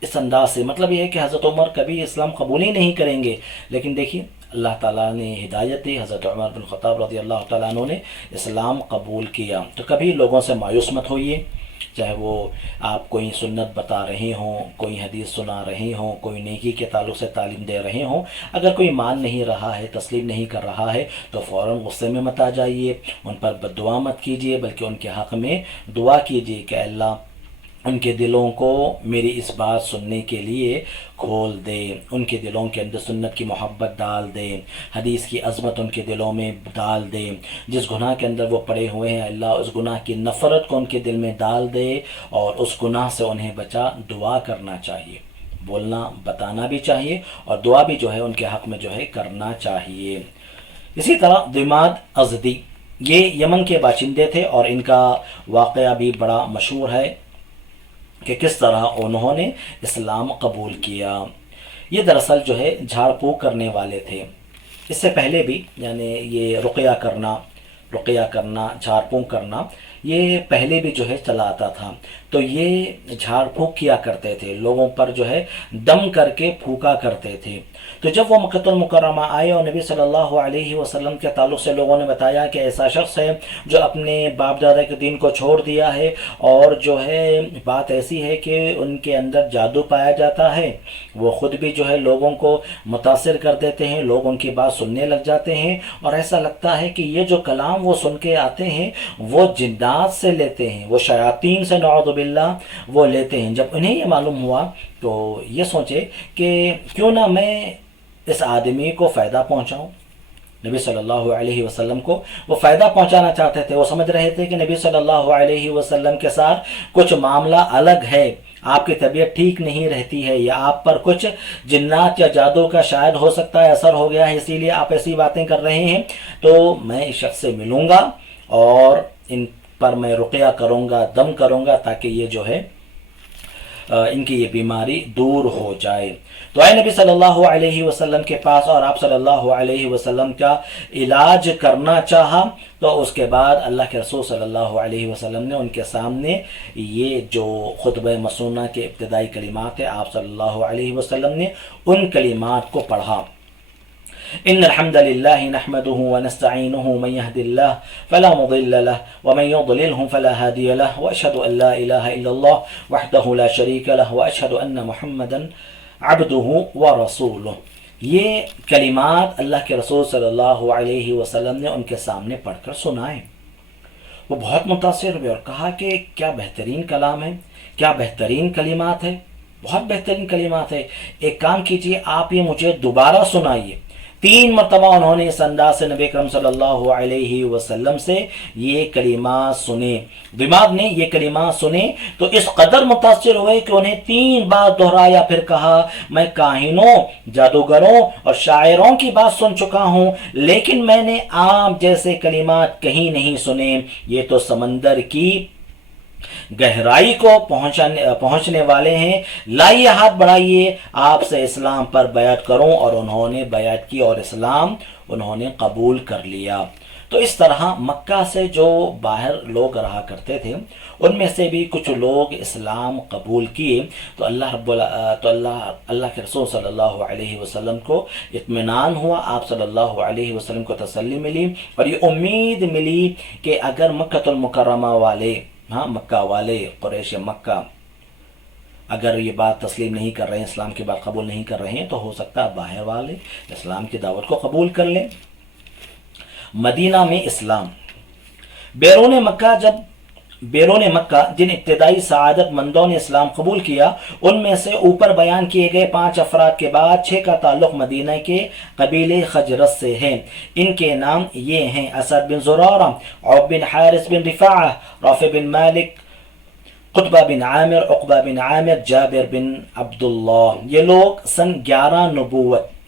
اس انداز سے مطلب یہ ہے کہ حضرت عمر کبھی اسلام قبول ہی نہیں کریں گے، لیکن دیکھیے اللہ تعالیٰ نے ہدایت دی، حضرت عمر بن خطاب رضی اللہ تعالیٰ عنہ نے اسلام قبول کیا۔ تو کبھی لوگوں سے مایوس مت ہوئیے، چاہے وہ آپ کوئی سنت بتا رہے ہوں، کوئی حدیث سنا رہے ہوں، کوئی نیکی کے تعلق سے تعلیم دے رہے ہوں، اگر کوئی مان نہیں رہا ہے، تسلیم نہیں کر رہا ہے تو فوراً غصے میں مت آ جائیے، ان پر بد دعا مت کیجیے، بلکہ ان کے حق میں دعا کیجیے کہ اللہ ان کے دلوں کو میری اس بات سننے کے لیے کھول دے، ان کے دلوں کے اندر سنت کی محبت ڈال دے، حدیث کی عظمت ان کے دلوں میں ڈال دے، جس گناہ کے اندر وہ پڑے ہوئے ہیں اللہ اس گناہ کی نفرت کو ان کے دل میں ڈال دے اور اس گناہ سے انہیں بچا۔ دعا کرنا چاہیے، بولنا بتانا بھی چاہیے، اور دعا بھی جو ہے ان کے حق میں جو ہے کرنا چاہیے۔ اسی طرح ضماد ازدی، یہ یمن کے باشندے تھے اور ان کا واقعہ بھی بڑا مشہور ہے کہ کس طرح انہوں نے اسلام قبول کیا۔ یہ دراصل جو ہے جھاڑ پھونک کرنے والے تھے، اس سے پہلے بھی یعنی یہ رقیہ کرنا جھاڑ پھونک کرنا یہ پہلے بھی جو ہے چلا آتا تھا۔ تو یہ جھاڑ پھونک کیا کرتے تھے، لوگوں پر جو ہے دم کر کے پھونکا کرتے تھے۔ تو جب وہ مکہ المکرمہ آئے اور نبی صلی اللہ علیہ وسلم کے تعلق سے لوگوں نے بتایا کہ ایسا شخص ہے جو اپنے باپ دادا کے دین کو چھوڑ دیا ہے، اور جو ہے بات ایسی ہے کہ ان کے اندر جادو پایا جاتا ہے، وہ خود بھی جو ہے لوگوں کو متاثر کر دیتے ہیں، لوگ ان کی بات سننے لگ جاتے ہیں، اور ایسا لگتا ہے کہ یہ جو کلام وہ سن کے آتے ہیں وہ جنات سے لیتے ہیں، وہ شیاطین سے نعوذ باللہ وہ لیتے ہیں۔ جب انہیں یہ معلوم ہوا تو یہ سوچے کہ کیوں نہ میں اس آدمی کو فائدہ پہنچاؤں۔ نبی صلی اللہ علیہ وسلم کو وہ فائدہ پہنچانا چاہتے تھے، وہ سمجھ رہے تھے کہ نبی صلی اللہ علیہ وسلم کے ساتھ کچھ معاملہ الگ ہے، آپ کی طبیعت ٹھیک نہیں رہتی ہے، یا آپ پر کچھ جنات یا جادو کا شاید ہو سکتا ہے اثر ہو گیا ہے، اسی لیے آپ ایسی باتیں کر رہے ہیں۔ تو میں اس شخص سے ملوں گا اور ان پر میں رقیہ کروں گا، دم کروں گا، تاکہ یہ جو ہے ان کی یہ بیماری دور ہو جائے۔ تو آئے نبی صلی اللہ علیہ وسلم کے پاس اور آپ صلی اللہ علیہ وسلم کا علاج کرنا چاہا۔ تو اس کے بعد اللہ کے رسول صلی اللہ علیہ وسلم نے ان کے سامنے یہ جو خطبہ مسنونہ کے ابتدائی کلمات ہیں، آپ صلی اللہ علیہ وسلم نے ان کلمات کو پڑھا۔ ان الحمد لله نحمده ونستعينه من يهد الله فلا مضل له ومن يضلله فلا هادي له واشهد ان لا اله الا الله وحده لا شريك له واشهد ان محمدا عبده ورسوله۔ یہ کلمات اللہ کے رسول صلی اللہ علیہ وسلم نے ان کے سامنے پڑھ کر سنائے۔ وہ بہت متاثر ہوئے اور کہا کہ کیا بہترین کلام ہے، کیا بہترین کلمات ہے، بہت بہترین کلمات ہے۔ ایک کام کیجئے، آپ یہ مجھے دوبارہ سنائیے۔ 3 مرتبہ انہوں نے اس انداز سے نبی کرم صلی اللہ علیہ وسلم سے یہ کلمات سنے۔ دماغ نے یہ کلمات سنے تو اس قدر متاثر ہوئے کہ انہیں 3 بار دہرایا، پھر کہا میں کاہنوں، جادوگروں اور شاعروں کی بات سن چکا ہوں، لیکن میں نے آپ جیسے کلمات کہیں نہیں سنے۔ یہ تو سمندر کی گہرائی کو پہنچنے والے ہیں، لائیے ہاتھ بڑھائیے، آپ سے اسلام پر بیعت کروں۔ اور انہوں نے بیعت کی اور اسلام انہوں نے قبول کر لیا۔ تو اس طرح مکہ سے جو باہر لوگ رہا کرتے تھے ان میں سے بھی کچھ لوگ اسلام قبول کیے، تو اللہ کے رسول صلی اللہ علیہ وسلم کو اطمینان ہوا، آپ صلی اللہ علیہ وسلم کو تسلی ملی، اور یہ امید ملی کہ اگر مکہ المکرمہ والے، مکہ والے، قریش مکہ اگر یہ بات تسلیم نہیں کر رہے ہیں، اسلام کی بات قبول نہیں کر رہے ہیں، تو ہو سکتا ہے باہر والے اسلام کی دعوت کو قبول کر لیں۔ مدینہ میں اسلام، بیرون مکہ جن ابتدائی سعادت مندوں نے اسلام قبول کیا، ان میں سے اوپر بیان کیے گئے 5 افراد کے بعد 6 کا تعلق مدینہ کے قبیلے خجرت سے ہے۔ ان کے نام یہ ہیں: اسد بن زرارہ، عوف بن حارث بن رفاعہ، رافع بن مالک، قطبہ بن عامر، عقبہ بن عامر، جابر بن عبداللہ۔ یہ لوگ سن 11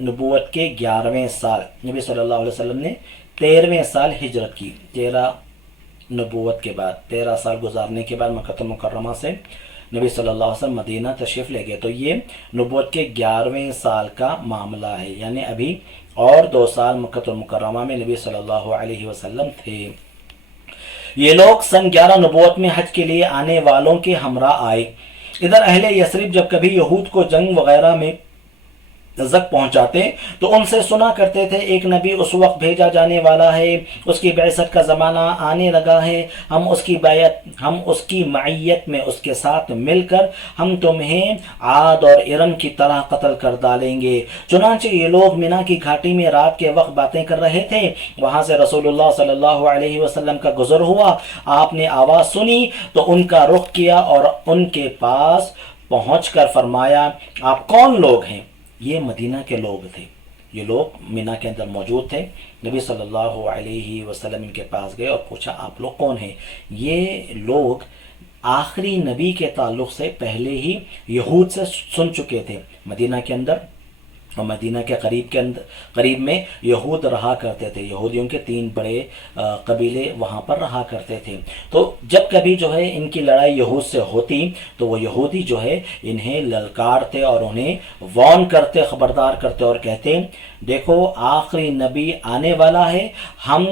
نبوت کے 11ویں سال، نبی صلی اللہ علیہ وسلم نے 13ویں سال ہجرت کی، 13 نبوت کے بعد 13 سال گزارنے کے بعد مکہ المکرمہ سے نبی صلی اللہ علیہ وسلم مدینہ تشریف لے گئے۔ تو یہ نبوت کے 11ویں سال کا معاملہ ہے، یعنی ابھی اور 2 سال مکہ المکرمہ میں نبی صلی اللہ علیہ وسلم تھے۔ یہ لوگ سن 11 نبوت میں حج کے لیے آنے والوں کے ہمراہ آئے۔ ادھر اہل یثرب جب کبھی یہود کو جنگ وغیرہ میں رزق پہنچاتے تو ان سے سنا کرتے تھے ایک نبی اس وقت بھیجا جانے والا ہے، اس کی بعثت کا زمانہ آنے لگا ہے، ہم اس کی معیت میں اس کے ساتھ مل کر ہم تمہیں عاد اور ارم کی طرح قتل کر ڈالیں گے۔ چنانچہ یہ لوگ مینا کی گھاٹی میں رات کے وقت باتیں کر رہے تھے، وہاں سے رسول اللہ صلی اللہ علیہ وسلم کا گزر ہوا، آپ نے آواز سنی تو ان کا رخ کیا اور ان کے پاس پہنچ کر فرمایا آپ کون لوگ ہیں؟ یہ مدینہ کے لوگ تھے، یہ لوگ مینا کے اندر موجود تھے۔ نبی صلی اللہ علیہ وسلم ان کے پاس گئے اور پوچھا آپ لوگ کون ہیں؟ یہ لوگ آخری نبی کے تعلق سے پہلے ہی یہود سے سن چکے تھے۔ مدینہ کے اندر اور مدینہ کے قریب میں یہود رہا کرتے تھے، یہودیوں کے 3 بڑے قبیلے وہاں پر رہا کرتے تھے۔ تو جب کبھی جو ہے ان کی لڑائی یہود سے ہوتی تو وہ یہودی جو ہے انہیں للکارتے اور انہیں وارن کرتے، خبردار کرتے اور کہتے دیکھو آخری نبی آنے والا ہے، ہم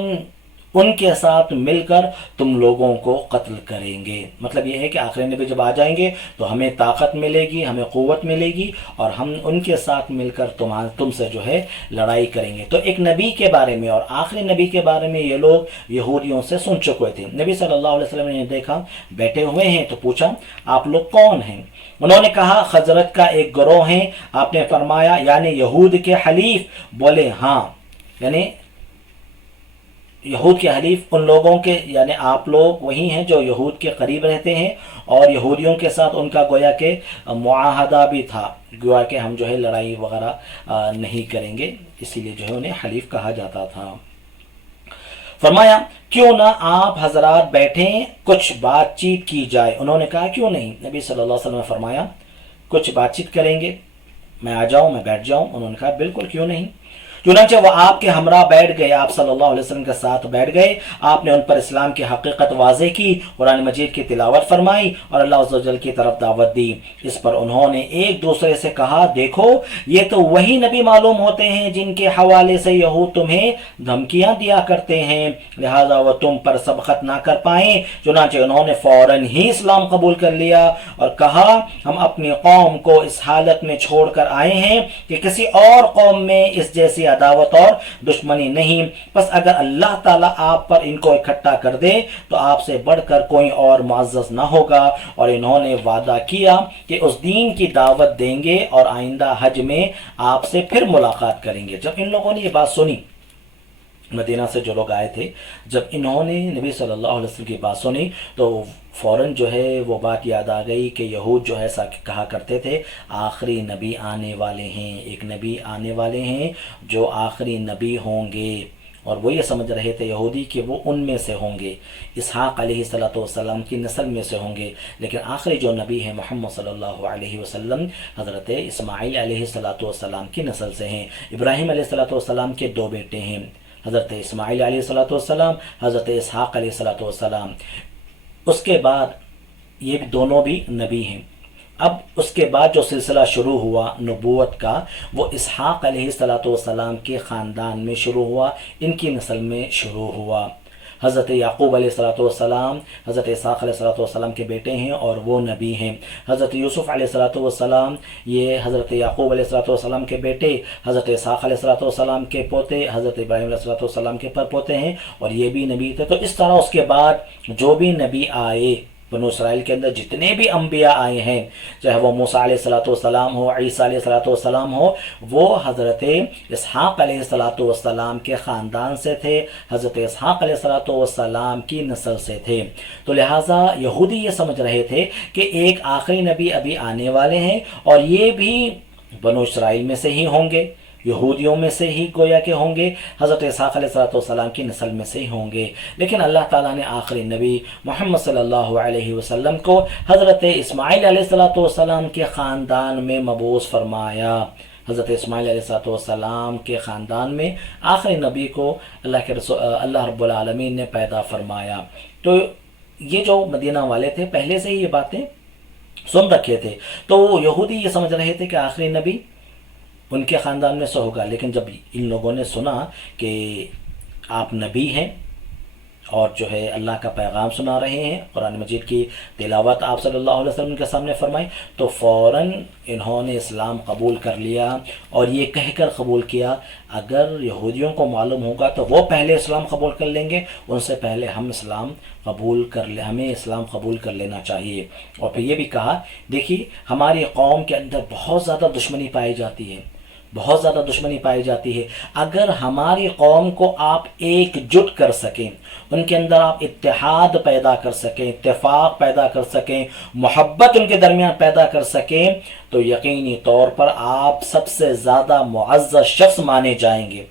ان کے ساتھ مل کر تم لوگوں کو قتل کریں گے۔ مطلب یہ ہے کہ آخری نبی جب آ جائیں گے تو ہمیں طاقت ملے گی، ہمیں قوت ملے گی اور ہم ان کے ساتھ مل کر تم سے جو ہے لڑائی کریں گے۔ تو ایک نبی کے بارے میں اور آخری نبی کے بارے میں یہ لوگ یہودیوں سے سن چکے تھے۔ نبی صلی اللہ علیہ وسلم نے دیکھا بیٹھے ہوئے ہیں تو پوچھا آپ لوگ کون ہیں؟ انہوں نے کہا خزرج کا ایک گروہ ہیں۔ آپ نے فرمایا یعنی یہود کے حلیف؟ بولے ہاں، یعنی یہود کے حلیف ان لوگوں کے، یعنی آپ لوگ وہی ہیں جو یہود کے قریب رہتے ہیں اور یہودیوں کے ساتھ ان کا گویا کہ معاہدہ بھی تھا، گویا کہ ہم جو ہے لڑائی وغیرہ نہیں کریں گے، اسی لیے جو ہے انہیں حلیف کہا جاتا تھا۔ فرمایا کیوں نہ آپ حضرات بیٹھیں کچھ بات چیت کی جائے؟ انہوں نے کہا کیوں نہیں؟ نبی صلی اللہ علیہ وسلم نے فرمایا کچھ بات چیت کریں گے، میں آ جاؤں، میں بیٹھ جاؤں؟ انہوں نے کہا بالکل کیوں نہیں۔ چنانچہ وہ آپ کے ہمراہ بیٹھ گئے، آپ صلی اللہ علیہ وسلم کے ساتھ بیٹھ گئے، آپ نے ان پر اسلام کی حقیقت واضح کی، قرآن مجید کی تلاوت فرمائی اور اللہ عز و جل کی طرف دعوت دی۔ اس پر انہوں نے ایک دوسرے سے کہا دیکھو یہ تو وہی نبی معلوم ہوتے ہیں جن کے حوالے سے یہود تمہیں دھمکیاں دیا کرتے ہیں، لہذا وہ تم پر سبقت نہ کر پائیں۔ چنانچہ انہوں نے فوراً ہی اسلام قبول کر لیا اور کہا ہم اپنی قوم کو اس حالت میں چھوڑ کر آئے ہیں کہ کسی اور قوم میں اس جیسی عداوت اور دشمنی نہیں، بس اگر اللہ تعالیٰ آپ پر ان کو اکٹھا کر دے تو آپ سے بڑھ کر کوئی اور معزز نہ ہوگا۔ اور انہوں نے وعدہ کیا کہ اس دین کی دعوت دیں گے اور آئندہ حج میں آپ سے پھر ملاقات کریں گے۔ جب ان لوگوں نے یہ بات سنی، مدینہ سے جو لوگ آئے تھے، جب انہوں نے نبی صلی اللہ علیہ وسلم کی بات سنی تو فوراً جو ہے وہ بات یاد آ گئی کہ یہود جو ہے کہا کرتے تھے آخری نبی آنے والے ہیں، ایک نبی آنے والے ہیں جو آخری نبی ہوں گے، اور وہ یہ سمجھ رہے تھے یہودی کہ وہ ان میں سے ہوں گے، اسحاق علیہ السلام کی نسل میں سے ہوں گے، لیکن آخری جو نبی ہے محمد صلی اللہ علیہ وسلم حضرت اسماعیل علیہ السلام کی نسل سے ہیں۔ ابراہیم علیہ السلام کے 2 بیٹے ہیں، حضرت اسماعیل علیہ السلام، حضرت اسحاق علیہ السلام۔ اس کے بعد یہ دونوں بھی نبی ہیں۔ اب اس کے بعد جو سلسلہ شروع ہوا نبوت کا وہ اسحاق علیہ السلام کے خاندان میں شروع ہوا، ان کی نسل میں شروع ہوا۔ حضرت یعقوب علیہ السلام حضرت اسحاق علیہ السلام کے بیٹے ہیں اور وہ نبی ہیں۔ حضرت یوسف علیہ السلام یہ حضرت یعقوب علیہ السلام کے بیٹے، حضرت اسحاق علیہ السلام کے پوتے، حضرت ابراہیم علیہ السلام کے پر پوتے ہیں اور یہ بھی نبی تھے۔ تو اس طرح اس کے بعد جو بھی نبی آئے بنو اسرائیل کے اندر جتنے بھی انبیاء آئے ہیں، چاہے وہ موسیٰ علیہ السلام ہو، عیسیٰ علیہ السلام ہو، وہ حضرت اسحاق علیہ السلام کے خاندان سے تھے، حضرت اسحاق علیہ السلام کی نسل سے تھے۔ تو لہٰذا یہودی یہ سمجھ رہے تھے کہ ایک آخری نبی ابھی آنے والے ہیں اور یہ بھی بنو اسرائیل میں سے ہی ہوں گے، یہودیوں میں سے ہی گویا کہ ہوں گے، حضرت اسحاق علیہ السلام کی نسل میں سے ہی ہوں گے۔ لیکن اللہ تعالیٰ نے آخری نبی محمد صلی اللہ علیہ وسلم کو حضرت اسماعیل علیہ السلام کے خاندان میں مبعوث فرمایا۔ حضرت اسماعیل علیہ السلام کے خاندان میں آخری نبی کو اللہ رب العالمین نے پیدا فرمایا۔ تو یہ جو مدینہ والے تھے پہلے سے ہی یہ باتیں سن رکھے تھے، تو یہودی یہ سمجھ رہے تھے کہ آخری نبی ان کے خاندان میں سے ہوگا، لیکن جب ان لوگوں نے سنا کہ آپ نبی ہیں اور جو ہے اللہ کا پیغام سنا رہے ہیں، قرآن مجید کی تلاوت آپ صلی اللہ علیہ وسلم کے سامنے فرمائی، تو فوراً انہوں نے اسلام قبول کر لیا اور یہ کہہ کر قبول کیا اگر یہودیوں کو معلوم ہوگا تو وہ پہلے اسلام قبول کر لیں گے، ان سے پہلے ہمیں اسلام قبول کر لینا چاہیے۔ اور پھر یہ بھی کہا دیکھیے ہماری قوم کے اندر بہت زیادہ دشمنی پائی جاتی ہے، بہت زیادہ دشمنی پائی جاتی ہے، اگر ہماری قوم کو آپ ایک جٹ کر سکیں، ان کے اندر آپ اتحاد پیدا کر سکیں، اتفاق پیدا کر سکیں، محبت ان کے درمیان پیدا کر سکیں، تو یقینی طور پر آپ سب سے زیادہ معزز شخص مانے جائیں گے۔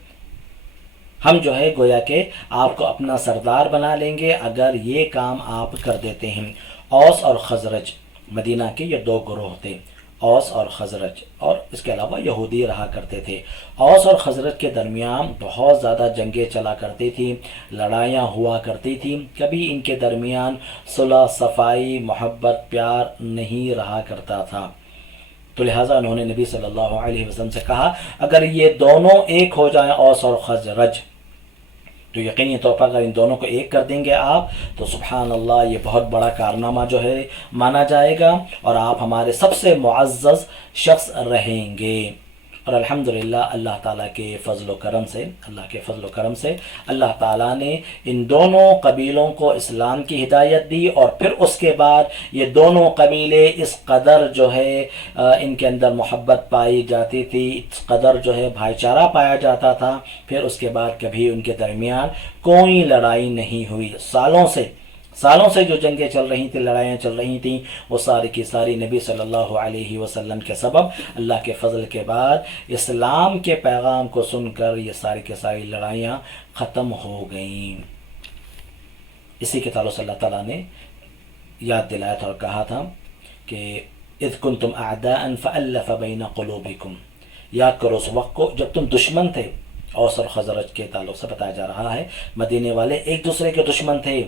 ہم جو ہے گویا کہ آپ کو اپنا سردار بنا لیں گے اگر یہ کام آپ کر دیتے ہیں۔ اوس اور خزرج مدینہ کے یہ دو گروہ تھے، اوس اور خزرج، اور اس کے علاوہ یہودی رہا کرتے تھے۔ اوس اور خزرج کے درمیان بہت زیادہ جنگیں چلا کرتی تھیں، لڑائیاں ہوا کرتی تھیں، کبھی ان کے درمیان صلح، صفائی، محبت، پیار نہیں رہا کرتا تھا۔ تو لہٰذا انہوں نے نبی صلی اللہ علیہ وسلم سے کہا اگر یہ دونوں ایک ہو جائیں، اوس اور خزرج، تو یقینی طور پر اگر ان دونوں کو ایک کر دیں گے آپ تو سبحان اللہ یہ بہت بڑا کارنامہ جو ہے مانا جائے گا اور آپ ہمارے سب سے معزز شخص رہیں گے۔ اور الحمدللہ اللہ تعالیٰ کے فضل و کرم سے اللہ تعالیٰ نے ان دونوں قبیلوں کو اسلام کی ہدایت دی، اور پھر اس کے بعد یہ دونوں قبیلے اس قدر جو ہے ان کے اندر محبت پائی جاتی تھی، اس قدر جو ہے بھائی چارہ پایا جاتا تھا، پھر اس کے بعد کبھی ان کے درمیان کوئی لڑائی نہیں ہوئی۔ سالوں سے جو جنگیں چل رہی تھیں، لڑائیاں چل رہی تھیں، وہ ساری کی ساری نبی صلی اللہ علیہ وسلم کے سبب اللہ کے فضل کے بعد اسلام کے پیغام کو سن کر یہ ساری کی ساری لڑائیاں ختم ہو گئیں۔ اسی کے تعلق سے اللہ تعالیٰ نے یاد دلایا تھا اور کہا تھا کہ اذ کنتم اعداء فالف بین قلوبکم، یاد کرو اس وقت کو جب تم دشمن تھے۔ اوس اور خزرج کے تعلق سے بتایا جا رہا ہے مدینے والے ایک دوسرے کے دشمن تھے،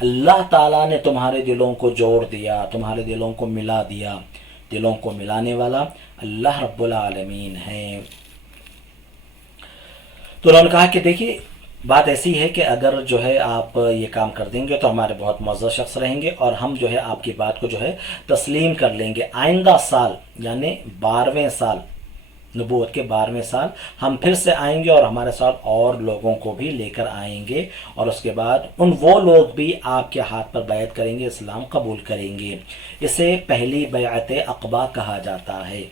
اللہ تعالیٰ نے تمہارے دلوں کو جوڑ دیا، تمہارے دلوں کو ملا دیا، دلوں کو ملانے والا اللہ رب العالمین ہے۔ تو انہوں نے کہا کہ دیکھیے بات ایسی ہے کہ اگر جو ہے آپ یہ کام کر دیں گے تو ہمارے بہت معزز شخص رہیں گے اور ہم جو ہے آپ کی بات کو جو ہے تسلیم کر لیں گے۔ آئندہ سال یعنی 12ویں سال، نبوت کے 12ویں سال ہم پھر سے آئیں گے اور ہمارے ساتھ اور لوگوں کو بھی لے کر آئیں گے، اور اس کے بعد وہ لوگ بھی آپ کے ہاتھ پر بیعت کریں گے، اسلام قبول کریں گے۔ اسے پہلی بیعت عقبہ کہا جاتا ہے۔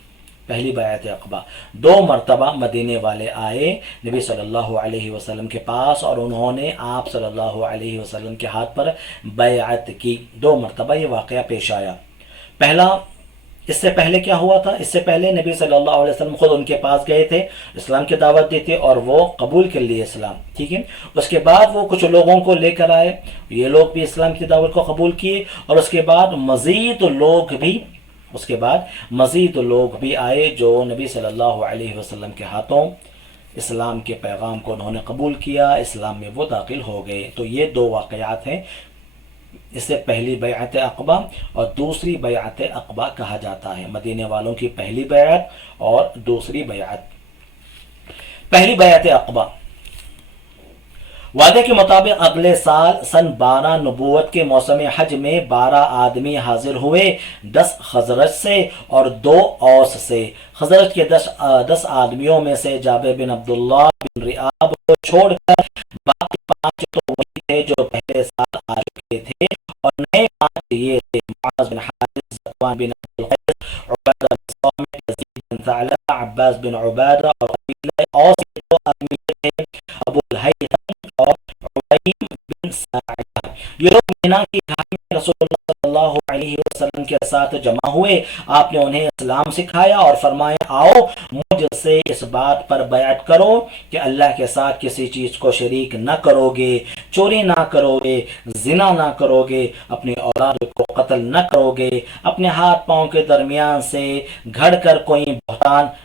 پہلی بیعت عقبہ 2 مرتبہ مدینے والے آئے نبی صلی اللہ علیہ وسلم کے پاس اور انہوں نے آپ صلی اللہ علیہ وسلم کے ہاتھ پر بیعت کی۔ 2 مرتبہ یہ واقعہ پیش آیا۔ اس سے پہلے کیا ہوا تھا؟ اس سے پہلے نبی صلی اللہ علیہ وسلم خود ان کے پاس گئے تھے، اسلام کی دعوت دی تھی اور وہ قبول کر لیے اسلام، ٹھیک ہے۔ اس کے بعد وہ کچھ لوگوں کو لے کر آئے، یہ لوگ بھی اسلام کی دعوت کو قبول کیے، اور اس کے بعد مزید لوگ بھی آئے جو نبی صلی اللہ علیہ وسلم کے ہاتھوں اسلام کے پیغام کو انہوں نے قبول کیا، اسلام میں وہ داخل ہو گئے۔ تو یہ 2 واقعات ہیں، اس سے پہلی بیعت عقبہ اور دوسری بیعت عقبہ کہا جاتا ہے۔ مدینے والوں کی پہلی بیعت اور دوسری بیعت۔ پہلی بیعت عقبہ، وعدے کے مطابق اگلے سال سن 12 نبوت کے موسم حج میں 12 آدمی حاضر ہوئے، 10 خزرج سے اور 2 اوس سے۔ خزرج کے 10 آدمیوں میں سے جابر بن عبداللہ بن ریاب کو چھوڑ کر باقی 5 تو وہی تھے جو پہلے سال آ چکے تھے، اور نئے 5 یہ تھے: معاذ بن حارث، ذکوان بن عبد القیس، عبادہ بن صامت، یزید بن ثعلبہ، عباس بن عبادہ، اور قبیلہ اوس کے 2 آدمی تھے: ابو الہیثم اور عبیم بن ساعدہ۔ یہ لوگ مینا کی گھاٹی میں رسول اللہ صلی اللہ علیہ وسلم کے ساتھ جمع ہوئے۔ آپ نے انہیں اسلام سکھایا اور فرمایا آؤ مجھ سے اس بات پر بیعت کرو کہ اللہ کے ساتھ کسی چیز کو شریک نہ کرو گے، چوری نہ کرو گے، زنا نہ کرو گے، اپنی اولاد کو قتل نہ کرو گے، اپنے ہاتھ پاؤں کے درمیان سے گھڑ کر کوئی بہتان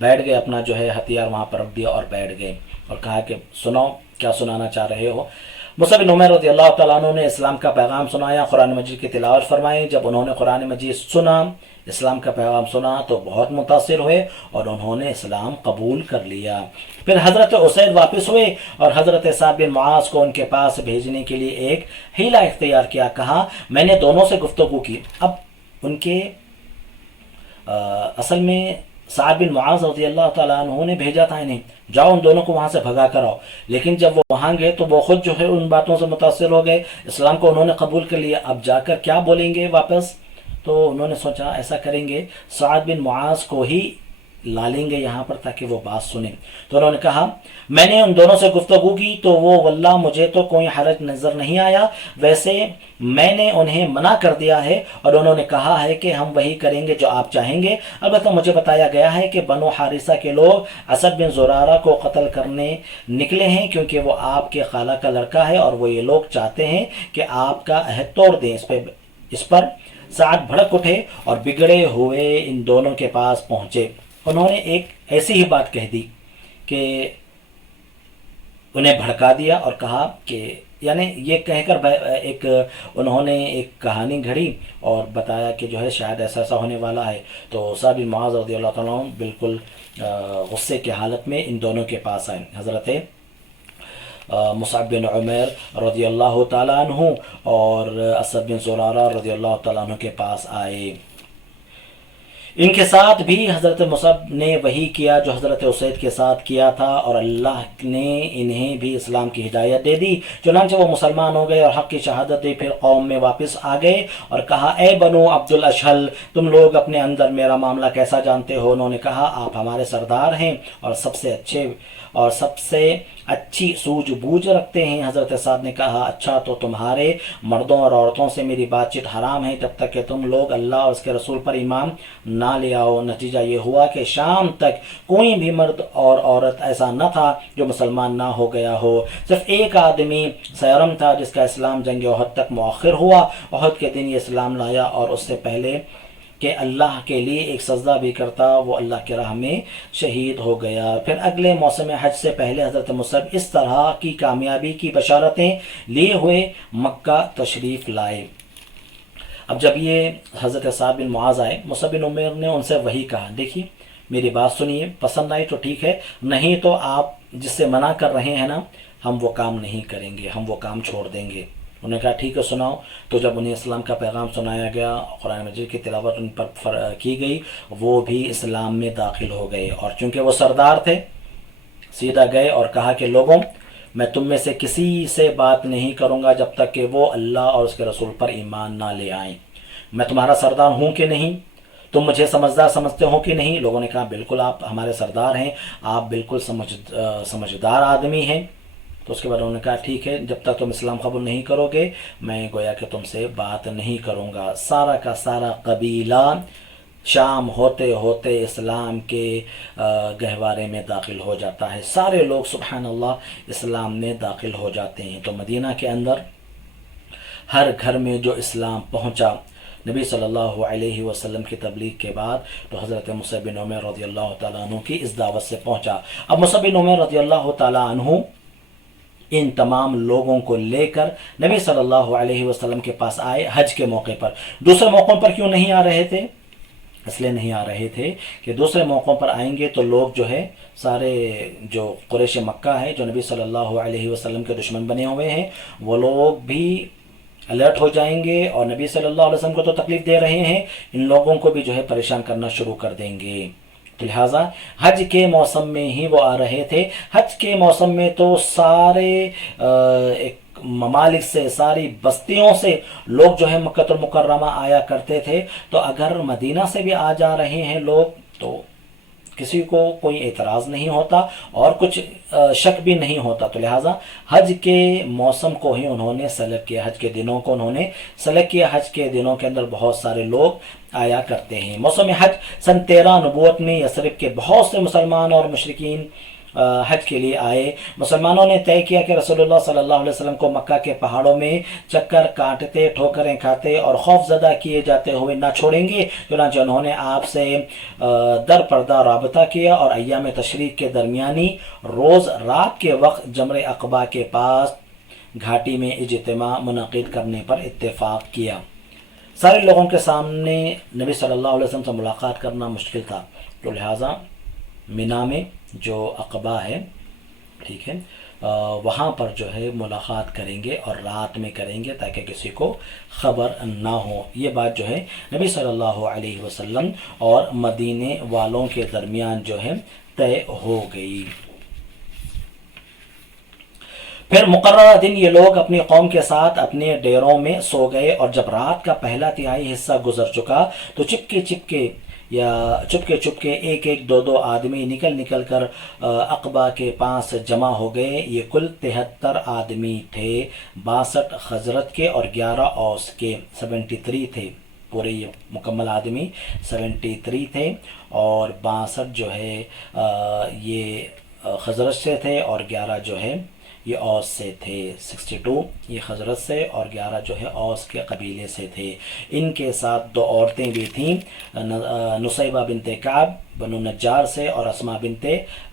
بیٹھ گئے، اپنا جو ہے ہتھیار وہاں پر رکھ دیا اور بیٹھ گئے اور کہا کہ سناؤ کیا سنانا چاہ رہے ہو۔ مصعب بن عمیر رضی اللہ تعالیٰ عنہ نے اسلام کا پیغام سنایا، قرآن مجید کی تلاوت فرمائی۔ جب انہوں نے قرآن مجید سنا، اسلام کا پیغام سنا تو بہت متاثر ہوئے اور انہوں نے اسلام قبول کر لیا۔ پھر حضرت اسید واپس ہوئے اور حضرت سعد بن معاذ کو ان کے پاس بھیجنے کے لیے ایک حیلہ اختیار کیا، کہا میں نے دونوں سے گفتگو کی۔ اب ان کے اصل میں سعد بن معاذ رضی اللہ تعالیٰ عنہ نے بھیجا تھا انہیں، جاؤ ان دونوں کو وہاں سے بھگا کر آؤ، لیکن جب وہ وہاں گئے تو وہ خود جو ہے ان باتوں سے متاثر ہو گئے، اسلام کو انہوں نے قبول کر لیا، اب جا کر کیا بولیں گے واپس؟ تو انہوں نے سوچا ایسا کریں گے سعد بن معاذ کو ہی لا لیں گے یہاں پر تاکہ وہ بات سنیں۔ تو انہوں نے کہا میں نے ان دونوں سے گفتگو کی تو وہ واللہ مجھے تو کوئی حرج نظر نہیں آیا، ویسے میں نے انہیں منع کر دیا ہے اور انہوں نے کہا ہے کہ ہم وہی کریں گے جو آپ چاہیں گے۔ البتہ مجھے بتایا گیا ہے کہ بنو حارثہ کے لوگ اسد بن زرارہ کو قتل کرنے نکلے ہیں کیونکہ وہ آپ کے خالہ کا لڑکا ہے اور وہ یہ لوگ چاہتے ہیں کہ آپ کا عہد توڑ دیں۔ اس پر سعد بھڑک اٹھے اور بگڑے ہوئے ان دونوں کے پاس پہنچے۔ انہوں نے ایک ایسی ہی بات کہہ دی کہ انہیں بھڑکا دیا اور کہا کہ یعنی یہ کہہ کر ایک انہوں نے ایک کہانی گھڑی اور بتایا کہ جو ہے شاید ایسا ایسا ہونے والا ہے۔ تو سعد بن معاذ رضی اللہ تعالیٰ عنہ بالکل غصے کی حالت میں ان دونوں کے پاس آئے، حضرت مصعب بن عمیر رضی اللہ تعالیٰ عنہ اور اسد بن زرارہ رضی اللہ تعالیٰ عنہ کے پاس آئے۔ ان کے ساتھ بھی حضرت مصعب نے وہی کیا جو حضرت اسید کے ساتھ کیا تھا اور اللہ نے انہیں بھی اسلام کی ہدایت دے دی، چنانچہ وہ مسلمان ہو گئے اور حق کی شہادت دی۔ پھر قوم میں واپس آ گئے اور کہا اے بنو عبد الاشہل، تم لوگ اپنے اندر میرا معاملہ کیسا جانتے ہو؟ انہوں نے کہا آپ ہمارے سردار ہیں اور سب سے اچھی سوجھ بوجھ رکھتے ہیں۔ حضرت سعد نے کہا اچھا تو تمہارے مردوں اور عورتوں سے میری بات چیت حرام ہے جب تک کہ تم لوگ اللہ اور اس کے رسول پر ایمان نہ لے آؤ۔ نتیجہ یہ ہوا کہ شام تک کوئی بھی مرد اور عورت ایسا نہ تھا جو مسلمان نہ ہو گیا ہو، صرف ایک آدمی سیرم تھا جس کا اسلام جنگ احد تک مؤخر ہوا۔ احد کے دن یہ اسلام لایا اور اس سے پہلے کہ اللہ کے لیے ایک سجدہ بھی کرتا وہ اللہ کی راہ میں شہید ہو گیا۔ پھر اگلے موسم حج سے پہلے حضرت مصعب اس طرح کی کامیابی کی بشارتیں لیے ہوئے مکہ تشریف لائے۔ اب جب یہ حضرت سعد بن معاذ آئے، مصعب بن عمیر نے ان سے وہی کہا دیکھیے میری بات سنیے، پسند آئی تو ٹھیک ہے، نہیں تو آپ جس سے منع کر رہے ہیں نا ہم وہ کام نہیں کریں گے، ہم وہ کام چھوڑ دیں گے۔ انہوں نے کہا ٹھیک ہے سناؤ۔ تو جب انہیں اسلام کا پیغام سنایا گیا، قرآن مجید کی تلاوت ان پر کی گئی، وہ بھی اسلام میں داخل ہو گئے اور چونکہ وہ سردار تھے سیدھا گئے اور کہا کہ لوگوں میں تم میں سے کسی سے بات نہیں کروں گا جب تک کہ وہ اللہ اور اس کے رسول پر ایمان نہ لے آئیں۔ میں تمہارا سردار ہوں کہ نہیں؟ تم مجھے سمجھدار سمجھتے ہو کہ نہیں؟ لوگوں نے کہا بالکل آپ ہمارے سردار ہیں، آپ بالکل سمجھدار آدمی ہیں۔ تو اس کے بعد انہوں نے کہا ٹھیک ہے جب تک تم اسلام قبول نہیں کرو گے میں گویا کہ تم سے بات نہیں کروں گا۔ سارا کا سارا قبیلہ شام ہوتے ہوتے اسلام کے گہوارے میں داخل ہو جاتا ہے، سارے لوگ سبحان اللہ اسلام میں داخل ہو جاتے ہیں۔ تو مدینہ کے اندر ہر گھر میں جو اسلام پہنچا نبی صلی اللہ علیہ وسلم کی تبلیغ کے بعد تو حضرت مصعب بن عمیر رضی اللہ تعالیٰ عنہ کی اس دعوت سے پہنچا۔ اب مصعب بن عمیر رضی اللہ تعالیٰ عنہ ان تمام لوگوں کو لے کر نبی صلی اللہ علیہ وسلم کے پاس آئے حج کے موقع پر۔ دوسرے موقعوں پر کیوں نہیں آ رہے تھے؟ اس لیے نہیں آ رہے تھے کہ دوسرے موقعوں پر آئیں گے تو لوگ جو ہے سارے جو قریش مکہ ہے جو نبی صلی اللہ علیہ وسلم کے دشمن بنے ہوئے ہیں وہ لوگ بھی الرٹ ہو جائیں گے اور نبی صلی اللہ علیہ وسلم کو تو تکلیف دے رہے ہیں، ان لوگوں کو بھی جو ہے پریشان کرنا شروع کر دیں گے۔ تو لہٰذا حج کے موسم میں ہی وہ آ رہے تھے۔ حج کے موسم میں تو سارے ممالک سے ساری بستیوں سے لوگ جو ہے مکہ المکرمہ آیا کرتے تھے، تو اگر مدینہ سے بھی آ جا رہے ہیں لوگ تو کسی کو کوئی اعتراض نہیں ہوتا اور کچھ شک بھی نہیں ہوتا۔ تو لہٰذا حج کے موسم کو ہی انہوں نے سلیکٹ کیا، حج کے دنوں کو انہوں نے سلیکٹ کیا۔ حج کے دنوں کے اندر بہت سارے لوگ آیا کرتے ہیں۔ موسم حج سن 13 نبوت میں یثرب کے بہت سے مسلمان اور مشرکین حج کے لیے آئے، مسلمانوں نے طے کیا کہ رسول اللہ صلی اللہ علیہ وسلم کو مکہ کے پہاڑوں میں چکر کاٹتے، ٹھوکریں کھاتے اور خوف زدہ کیے جاتے ہوئے نہ چھوڑیں گے۔ چنانچہ انہوں نے آپ سے در پردہ رابطہ کیا اور ایام تشریق کے درمیانی روز رات کے وقت جمر عقبہ کے پاس گھاٹی میں اجتماع منعقد کرنے پر اتفاق کیا۔ سارے لوگوں کے سامنے نبی صلی اللہ علیہ وسلم سے ملاقات کرنا مشکل تھا، تو لہٰذا مینا میں جو عقبہ ہے، ٹھیک ہے، وہاں پر جو ہے ملاقات کریں گے اور رات میں کریں گے تاکہ کسی کو خبر نہ ہو۔ یہ بات جو ہے نبی صلی اللہ علیہ وسلم اور مدینے والوں کے درمیان جو ہے طے ہو گئی۔ پھر مقررہ دن یہ لوگ اپنی قوم کے ساتھ اپنے ڈیروں میں سو گئے، اور جب رات کا پہلا تہائی حصہ گزر چکا تو چپکے چپکے ایک ایک دو آدمی نکل کر عقبہ کے پاس جمع ہو گئے۔ یہ کل 73 آدمی تھے، 62 خزرج کے اور 11 اوس کے، 73 تھے، پورے یہ مکمل آدمی 73 تھے، اور 62 جو ہے یہ خزرج سے تھے اور 11 جو ہے یہ اوس سے تھے۔ 62 یہ خزرج سے اور 11 جو ہے اوس کے قبیلے سے تھے۔ ان کے ساتھ 2 عورتیں بھی تھیں، نصیبہ بنت کعب بنو نجار سے اور اسماء بنت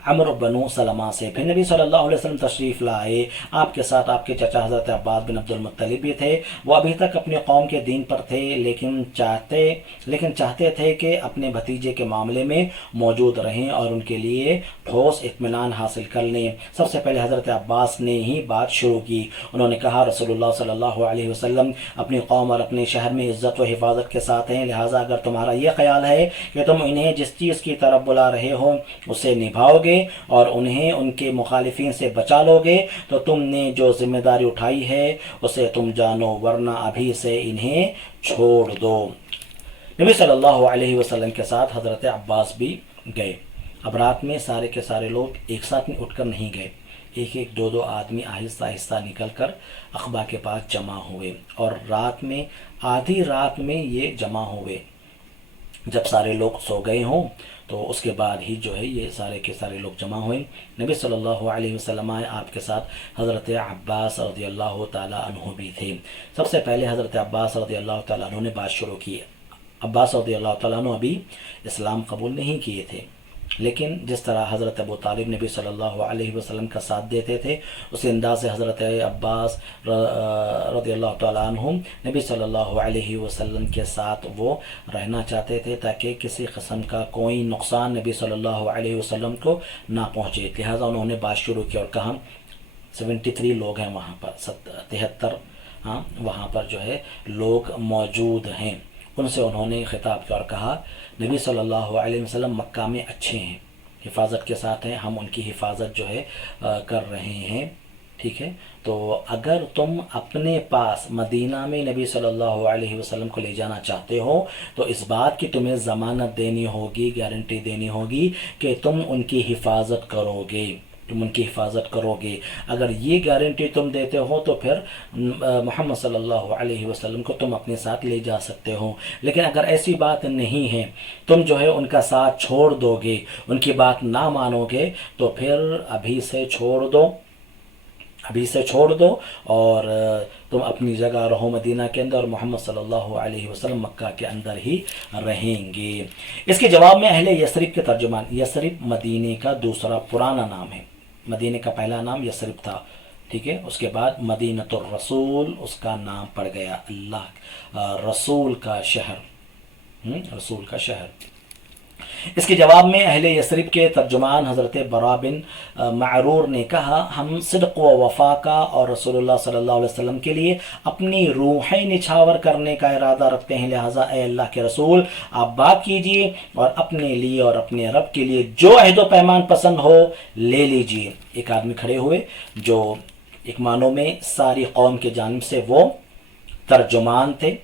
عمرو بنو سلمہ سے۔ پھر نبی صلی اللہ علیہ وسلم تشریف لائے، آپ کے ساتھ آپ کے چچا حضرت عباس بن عبد المطلب بھی تھے۔ وہ ابھی تک اپنے قوم کے دین پر تھے، لیکن چاہتے تھے کہ اپنے بھتیجے کے معاملے میں موجود رہیں اور ان کے لیے ٹھوس اطمینان حاصل کر لیں۔ سب سے پہلے حضرت عباس نے ہی بات شروع کی۔ انہوں نے کہا رسول اللہ صلی اللہ علیہ وسلم اپنی قوم اور اپنے شہر میں عزت و حفاظت کے ساتھ ہیں، لہٰذا اگر تمہارا یہ خیال ہے کہ تم انہیں جس چیز کی طرف بلا رہے ہو اسے نبھاؤ گے اور انہیں ان کے مخالفین سے بچا لو گے تو تم نے جو ذمہ داری اٹھائی ہے اسے تم جانو، ورنہ ابھی سے انہیں چھوڑ دو۔ نبی صلی اللہ علیہ وسلم کے ساتھ حضرت عباس بھی گئے۔ اب رات میں سارے کے سارے لوگ ایک ساتھ میں اٹھ کر نہیں گئے، ایک ایک دو آدمی آہستہ آہستہ نکل کر عقبہ کے پاس جمع ہوئے، اور رات میں آدھی رات میں یہ جمع ہوئے۔ جب سارے لوگ سو گئے ہوں تو اس کے بعد ہی جو ہے یہ سارے کے سارے لوگ جمع ہوئے۔ نبی صلی اللہ علیہ وسلم آئے، آپ کے ساتھ حضرت عباس رضی اللہ تعالیٰ عنہ بھی تھے۔ سب سے پہلے حضرت عباس رضی اللہ تعالیٰ عنہ نے بات شروع کی۔ عباس رضی اللہ تعالیٰ عنہ ابھی اسلام قبول نہیں کیے تھے، لیکن جس طرح حضرت ابو طالب نبی صلی اللہ علیہ وسلم کا ساتھ دیتے تھے، اس انداز سے حضرت عباس رضی اللہ تعالیٰ عنہ نبی صلی اللہ علیہ وسلم کے ساتھ وہ رہنا چاہتے تھے تاکہ کسی قسم کا کوئی نقصان نبی صلی اللہ علیہ وسلم کو نہ پہنچے۔ لہٰذا انہوں نے بات شروع کی اور کہا 73 لوگ ہیں وہاں پر، 73 وہاں پر جو ہے لوگ موجود ہیں۔ ان سے انہوں نے خطاب کیا اور کہا نبی صلی اللہ علیہ وسلم مکہ میں اچھے ہیں، حفاظت کے ساتھ ہیں، ہم ان کی حفاظت جو ہے کر رہے ہیں، ٹھیک ہے، تو اگر تم اپنے پاس مدینہ میں نبی صلی اللہ علیہ وسلم کو لے جانا چاہتے ہو تو اس بات کی تمہیں ضمانت دینی ہوگی، گارنٹی دینی ہوگی کہ تم ان کی حفاظت کرو گے، تم ان کی حفاظت کرو گے۔ اگر یہ گارنٹی تم دیتے ہو تو پھر محمد صلی اللہ علیہ وسلم کو تم اپنے ساتھ لے جا سکتے ہو، لیکن اگر ایسی بات نہیں ہے، تم جو ہے ان کا ساتھ چھوڑ دو گے، ان کی بات نہ مانو گے، تو پھر ابھی سے چھوڑ دو اور تم اپنی جگہ رہو مدینہ کے اندر، محمد صلی اللہ علیہ وسلم مکہ کے اندر ہی رہیں گے۔ اس کے جواب میں اہل یثرب کے ترجمان، یثرب مدینے کا دوسرا پرانا نام ہے، مدینے کا پہلا نام یثرب تھا، ٹھیک ہے، اس کے بعد مدینۃ الرسول اس کا نام پڑ گیا، اللہ رسول کا شہر، رسول کا شہر۔ اس کے جواب میں اہل یثرب کے ترجمان حضرت برا بن معرور نے کہا ہم صدق و وفا کا اور رسول اللہ صلی اللہ علیہ وسلم کے لیے اپنی روحیں نچھاور کرنے کا ارادہ رکھتے ہیں، لہٰذا اے اللہ کے رسول آپ بات کیجئے اور اپنے لیے اور اپنے رب کے لیے جو عہد و پیمان پسند ہو لے لیجئے۔ ایک آدمی کھڑے ہوئے جو ایک معنوں میں ساری قوم کے جانب سے وہ ترجمان تھے،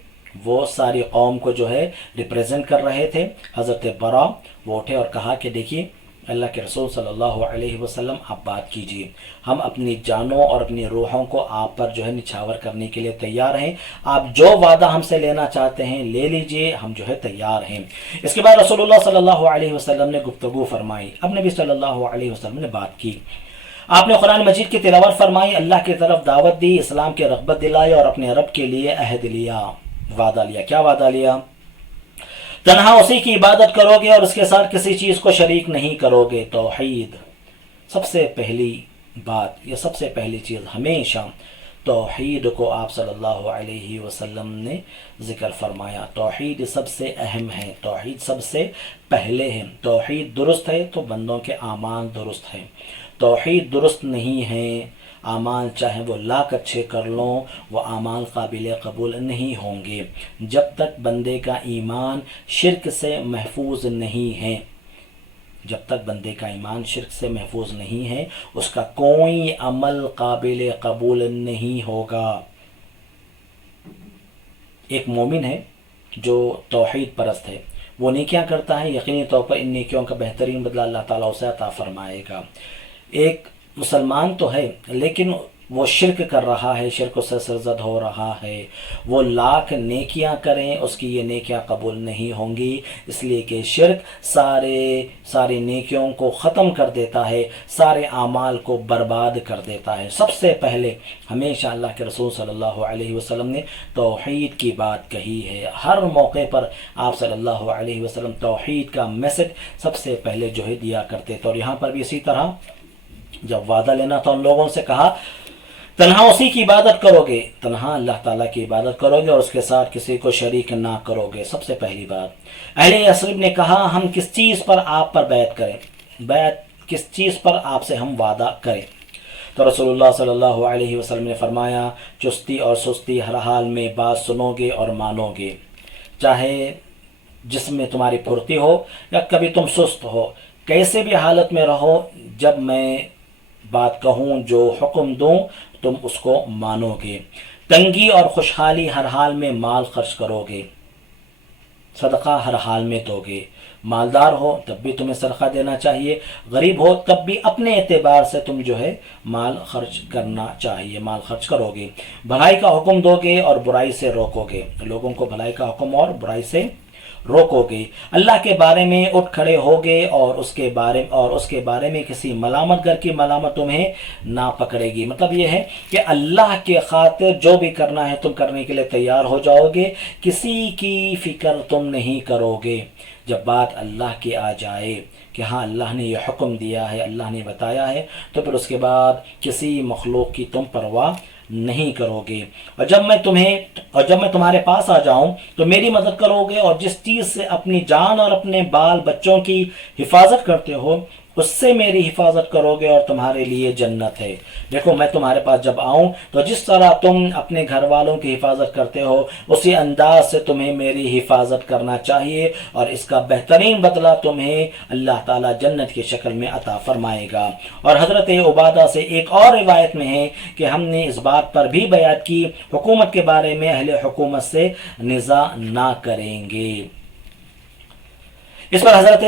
وہ ساری قوم کو جو ہے ریپریزنٹ کر رہے تھے۔ حضرت برا وہ اٹھے اور کہا کہ دیکھیے اللہ کے رسول صلی اللہ علیہ وسلم آپ بات کیجیے، ہم اپنی جانوں اور اپنی روحوں کو آپ پر جو ہے نچھاور کرنے کے لیے تیار ہیں، آپ جو وعدہ ہم سے لینا چاہتے ہیں لے لیجئے، ہم جو ہے تیار ہیں۔ اس کے بعد رسول اللہ صلی اللہ علیہ وسلم نے گفتگو فرمائی، اب نبی صلی اللہ علیہ وسلم نے بات کی، آپ نے قرآن مجید کی تلاوت فرمائی، اللہ کی طرف دعوت دی، اسلام کی رغبت دلائی اور اپنے رب کے لیے عہد لیا، وعدہ لیا۔ کیا وعدہ لیا؟ تنہا اسی کی عبادت کرو گے اور اس کے ساتھ کسی چیز کو شریک نہیں کرو گے۔ توحید سب سے پہلی بات، یہ سب سے پہلی چیز، ہمیشہ توحید کو آپ صلی اللہ علیہ وسلم نے ذکر فرمایا۔ توحید سب سے اہم ہے، توحید سب سے پہلے ہے۔ توحید درست ہے تو بندوں کے اعمال درست ہیں، توحید درست نہیں ہے، اعمال چاہے وہ لاکھ اچھے کر لوں وہ اعمال قابل قبول نہیں ہوں گے۔ جب تک بندے کا ایمان شرک سے محفوظ نہیں ہے، جب تک بندے کا ایمان شرک سے محفوظ نہیں ہے، اس کا کوئی عمل قابل قبول نہیں ہوگا۔ ایک مومن ہے جو توحید پرست ہے، وہ نیکیاں کرتا ہے، یقینی طور پر ان نیکیوں کا بہترین بدلہ اللہ تعالیٰ اسے عطا فرمائے گا۔ ایک مسلمان تو ہے لیکن وہ شرک کر رہا ہے، شرک سے سرزد ہو رہا ہے، وہ لاکھ نیکیاں کریں اس کی یہ نیکیاں قبول نہیں ہوں گی، اس لیے کہ شرک سارے نیکیوں کو ختم کر دیتا ہے، سارے اعمال کو برباد کر دیتا ہے۔ سب سے پہلے ہمیشہ اللہ کے رسول صلی اللہ علیہ وسلم نے توحید کی بات کہی ہے، ہر موقع پر آپ صلی اللہ علیہ وسلم توحید کا میسج سب سے پہلے جو ہے دیا کرتے تھے۔ اور یہاں پر بھی اسی طرح جب وعدہ لینا تھا ان لوگوں سے کہا تنہا اسی کی عبادت کرو گے، تنہا اللہ تعالیٰ کی عبادت کرو گے اور اس کے ساتھ کسی کو شریک نہ کرو گے۔ سب سے پہلی بات۔ اہل یثرب نے کہا ہم کس چیز پر آپ پر بیعت کریں، بیعت کس چیز پر آپ سے ہم وعدہ کریں؟ تو رسول اللہ صلی اللہ علیہ وسلم نے فرمایا چستی اور سستی ہر حال میں بات سنو گے اور مانو گے، چاہے جسم میں تمہاری پھرتی ہو یا کبھی تم سست ہو، کیسے بھی حالت میں رہو، جب میں بات کہوں جو حکم دوں تم اس کو مانو گے۔ تنگی اور خوشحالی ہر حال میں مال خرچ کرو گے، صدقہ ہر حال میں دو گے، مالدار ہو تب بھی تمہیں صدقہ دینا چاہیے، غریب ہو تب بھی اپنے اعتبار سے تم جو ہے مال خرچ کرنا چاہیے، مال خرچ کرو گے، بھلائی کا حکم دو گے اور برائی سے روکو گے، لوگوں کو بھلائی کا حکم اور برائی سے روکو گے، اللہ کے بارے میں اٹھ کھڑے ہوگے اور اس کے بارے میں کسی ملامت گر کی ملامت تمہیں نہ پکڑے گی۔ مطلب یہ ہے کہ اللہ کے خاطر جو بھی کرنا ہے تم کرنے کے لیے تیار ہو جاؤ گے، کسی کی فکر تم نہیں کرو گے۔ جب بات اللہ کی آ جائے کہ ہاں اللہ نے یہ حکم دیا ہے، اللہ نے بتایا ہے، تو پھر اس کے بعد کسی مخلوق کی تم پرواہ نہیں کرو گے۔ اور جب میں تمہارے پاس آ جاؤں تو میری مدد کرو گے، اور جس چیز سے اپنی جان اور اپنے بال بچوں کی حفاظت کرتے ہو اس سے میری حفاظت کرو گے اور تمہارے لیے جنت ہے۔ دیکھو میں تمہارے پاس جب آؤں تو جس طرح تم اپنے گھر والوں کی حفاظت کرتے ہو اسی انداز سے تمہیں میری حفاظت کرنا چاہیے، اور اس کا بہترین بدلہ تمہیں اللہ تعالیٰ جنت کی شکل میں عطا فرمائے گا۔ اور حضرت عبادہ سے ایک اور روایت میں ہے کہ ہم نے اس بات پر بھی بیعت کی حکومت کے بارے میں اہل حکومت سے نزاع نہ کریں گے۔ اس پر حضرت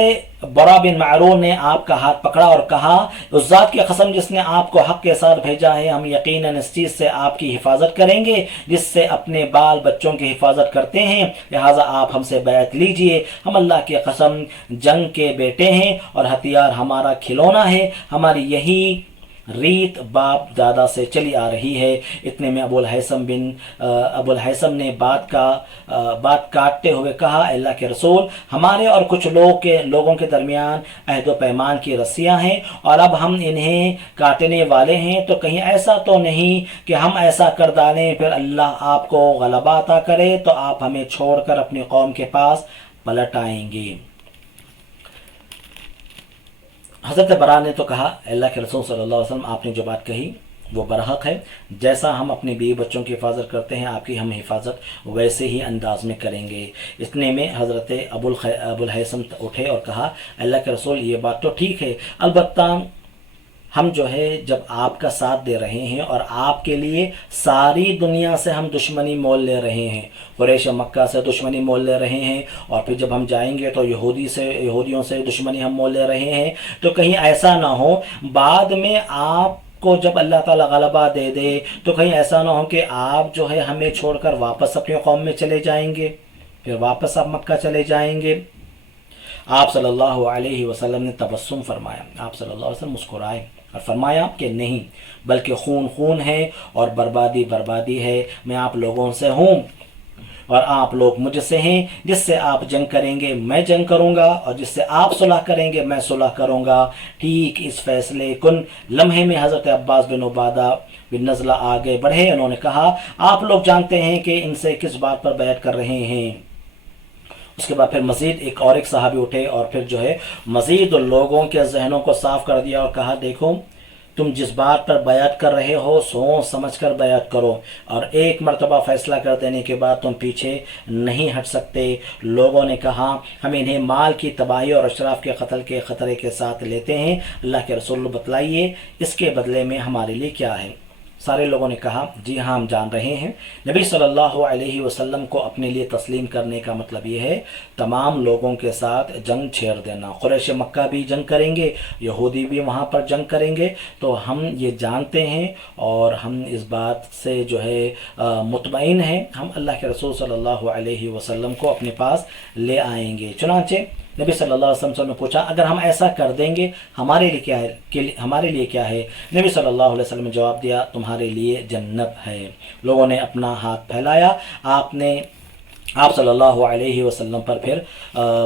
برا بن معرور نے آپ کا ہاتھ پکڑا اور کہا اس ذات کی قسم جس نے آپ کو حق کے ساتھ بھیجا ہے، ہم یقیناً اس چیز سے آپ کی حفاظت کریں گے جس سے اپنے بال بچوں کی حفاظت کرتے ہیں، لہٰذا آپ ہم سے بیعت لیجئے، ہم اللہ کی قسم جنگ کے بیٹے ہیں اور ہتھیار ہمارا کھلونا ہے، ہماری یہی ریت باپ دادا سے چلی آ رہی ہے۔ اتنے میں ابو الحیثم نے بات کاٹتے ہوئے کہا اللہ کے رسول، ہمارے اور کچھ لوگوں کے درمیان عہد و پیمان کی رسیاں ہیں اور اب ہم انہیں کاٹنے والے ہیں، تو کہیں ایسا تو نہیں کہ ہم ایسا کر ڈالیں پھر اللہ آپ کو غلبہ عطا کرے تو آپ ہمیں چھوڑ کر اپنی قوم کے پاس پلٹ آئیں گے۔ حضرت برا نے تو کہا اللہ کے رسول صلی اللہ علیہ وسلم آپ نے جو بات کہی وہ برحق ہے، جیسا ہم اپنے بیوی بچوں کی حفاظت کرتے ہیں آپ کی ہم حفاظت ویسے ہی انداز میں کریں گے۔ اتنے میں حضرت ابو الحیثم اٹھے اور کہا اللہ کے رسول یہ بات تو ٹھیک ہے، البتہ ہم جو ہے جب آپ کا ساتھ دے رہے ہیں اور آپ کے لیے ساری دنیا سے ہم دشمنی مول لے رہے ہیں، قریش مکہ سے دشمنی مول لے رہے ہیں، اور پھر جب ہم جائیں گے تو یہودیوں سے دشمنی ہم مول لے رہے ہیں، تو کہیں ایسا نہ ہو بعد میں آپ کو جب اللہ تعالیٰ غلبہ دے دے تو کہیں ایسا نہ ہو کہ آپ جو ہے ہمیں چھوڑ کر واپس اپنی قوم میں چلے جائیں گے، پھر واپس آپ مکہ چلے جائیں گے۔ آپ صلی اللہ علیہ وسلم نے تبسم فرمایا، آپ صلی اللہ علیہ وسلم مسکرائے اور فرمایا کہ نہیں، بلکہ خون خون ہے اور بربادی بربادی ہے، میں آپ لوگوں سے ہوں اور آپ لوگ مجھ سے ہیں، جس سے آپ جنگ کریں گے میں جنگ کروں گا، اور جس سے آپ صلح کریں گے میں صلح کروں گا۔ ٹھیک اس فیصلے کن لمحے میں حضرت عباس بن عبادہ بن نزلہ آگے بڑھے، انہوں نے کہا آپ لوگ جانتے ہیں کہ ان سے کس بات پر بیعت کر رہے ہیں۔ اس کے بعد پھر مزید ایک صحابی اٹھے اور پھر جو ہے مزید لوگوں کے ذہنوں کو صاف کر دیا اور کہا دیکھو تم جس بات پر بیعت کر رہے ہو سوچ سمجھ کر بیعت کرو، اور ایک مرتبہ فیصلہ کر دینے کے بعد تم پیچھے نہیں ہٹ سکتے۔ لوگوں نے کہا ہم انہیں مال کی تباہی اور اشراف کے قتل کے خطرے کے ساتھ لیتے ہیں، اللہ کے رسول بتلائیے اس کے بدلے میں ہمارے لیے کیا ہے؟ سارے لوگوں نے کہا جی ہاں ہم جان رہے ہیں۔ نبی صلی اللہ علیہ وسلم کو اپنے لیے تسلیم کرنے کا مطلب یہ ہے تمام لوگوں کے ساتھ جنگ چھیڑ دینا، قریش مکہ بھی جنگ کریں گے، یہودی بھی وہاں پر جنگ کریں گے، تو ہم یہ جانتے ہیں اور ہم اس بات سے جو ہے مطمئن ہیں، ہم اللہ کے رسول صلی اللہ علیہ وسلم کو اپنے پاس لے آئیں گے۔ چنانچہ نبی صلی اللہ علیہ وسلم نے پوچھا اگر ہم ایسا کر دیں گے ہمارے لیے کیا ہے؟ نبی صلی اللہ علیہ وسلم نے جواب دیا تمہارے لیے جنت ہے۔ لوگوں نے اپنا ہاتھ پھیلایا، آپ صلی اللہ علیہ وسلم پر پھر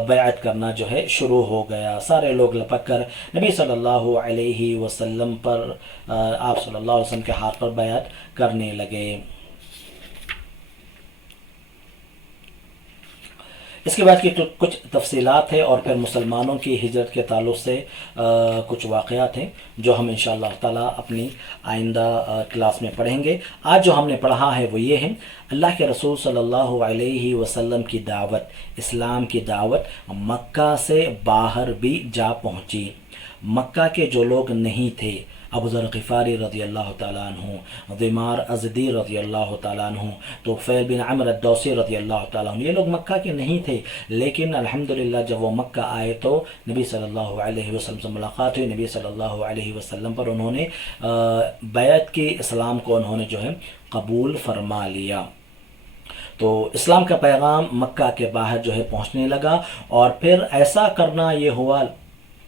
بیعت کرنا جو ہے شروع ہو گیا۔ سارے لوگ لپک کر نبی صلی اللہ علیہ وسلم پر آپ صلی اللہ علیہ وسلم کے ہاتھ پر بیعت کرنے لگے۔ اس کے بعد کی کچھ تفصیلات ہے اور پھر مسلمانوں کی ہجرت کے تعلق سے کچھ واقعات ہیں جو ہم انشاءاللہ تعالیٰ اپنی آئندہ کلاس میں پڑھیں گے۔ آج جو ہم نے پڑھا ہے وہ یہ ہے اللہ کے رسول صلی اللہ علیہ وسلم کی دعوت، اسلام کی دعوت مکہ سے باہر بھی جا پہنچی۔ مکہ کے جو لوگ نہیں تھے، ابو ذر غفاری رضی اللہ تعالیٰ عنہ، ضمار ازدی رضی اللہ تعالیٰ عنہ، طفیل بن عمرو الدوسی رضی اللہ تعالیٰ عنہ، یہ لوگ مکہ کے نہیں تھے، لیکن الحمدللہ جب وہ مکہ آئے تو نبی صلی اللہ علیہ وسلم سے ملاقات ہوئی، نبی صلی اللہ علیہ وسلم پر انہوں نے بیعت کی، اسلام کو انہوں نے جو ہے قبول فرما لیا۔ تو اسلام کا پیغام مکہ کے باہر جو ہے پہنچنے لگا، اور پھر ایسا کرنا یہ ہوا،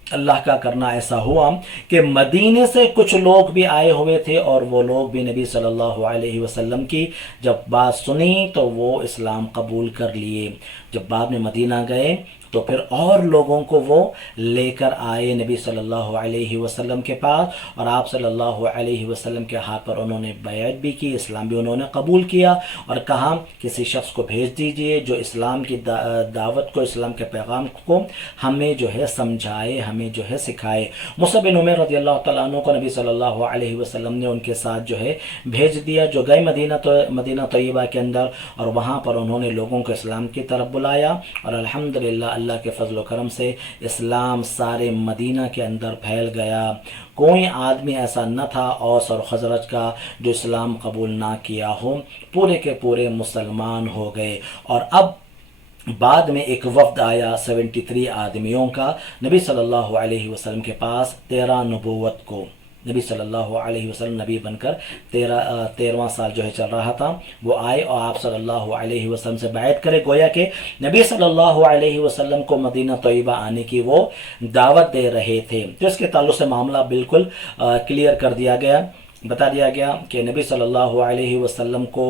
اللہ کا کرنا ایسا ہوا کہ مدینے سے کچھ لوگ بھی آئے ہوئے تھے، اور وہ لوگ بھی نبی صلی اللہ علیہ وسلم کی جب بات سنی تو وہ اسلام قبول کر لیے۔ جب بعد میں مدینہ گئے تو پھر اور لوگوں کو وہ لے کر آئے نبی صلی اللہ علیہ وسلم کے پاس، اور آپ صلی اللہ علیہ وسلم کے ہاتھ پر انہوں نے بیعت بھی کی، اسلام بھی انہوں نے قبول کیا، اور کہا کسی شخص کو بھیج دیجئے جو اسلام کی دعوت کو، اسلام کے پیغام کو ہمیں جو ہے سمجھائے، ہمیں جو ہے سکھائے۔ مصعب بن عمیر رضی اللہ تعالیٰ عنہ کو نبی صلی اللہ علیہ وسلم نے ان کے ساتھ جو ہے بھیج دیا، جو گئے مدینہ طیبہ کے اندر، اور وہاں پر انہوں نے لوگوں کو اسلام کی طرف بلایا، اور الحمدللہ اللہ کے فضل و کرم سے اسلام سارے مدینہ کے اندر پھیل گیا۔ کوئی آدمی ایسا نہ تھا اوس اور خزرج کا جو اسلام قبول نہ کیا ہو، پورے کے پورے مسلمان ہو گئے۔ اور اب بعد میں ایک وفد آیا 73 آدمیوں کا نبی صلی اللہ علیہ وسلم کے پاس 13 نبوت کو، نبی صلی اللہ علیہ وسلم نبی بن کر 13واں سال جو ہے چل رہا تھا، وہ آئے اور آپ صلی اللہ علیہ وسلم سے بیعت کرے، گویا کہ نبی صلی اللہ علیہ وسلم کو مدینہ طیبہ آنے کی وہ دعوت دے رہے تھے۔ تو اس کے تعلق سے معاملہ بالکل کلیئر کر دیا گیا، بتا دیا گیا کہ نبی صلی اللہ علیہ وسلم کو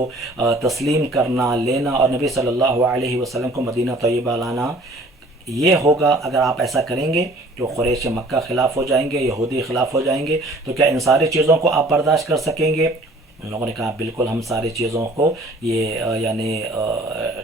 تسلیم کرنا، لینا، اور نبی صلی اللہ علیہ وسلم کو مدینہ طیبہ لانا یہ ہوگا اگر آپ ایسا کریں گے تو قریش مکہ خلاف ہو جائیں گے، یہودی خلاف ہو جائیں گے، تو کیا ان ساری چیزوں کو آپ برداشت کر سکیں گے؟ ان لوگوں نے کہا بالکل ہم ساری چیزوں کو یہ یعنی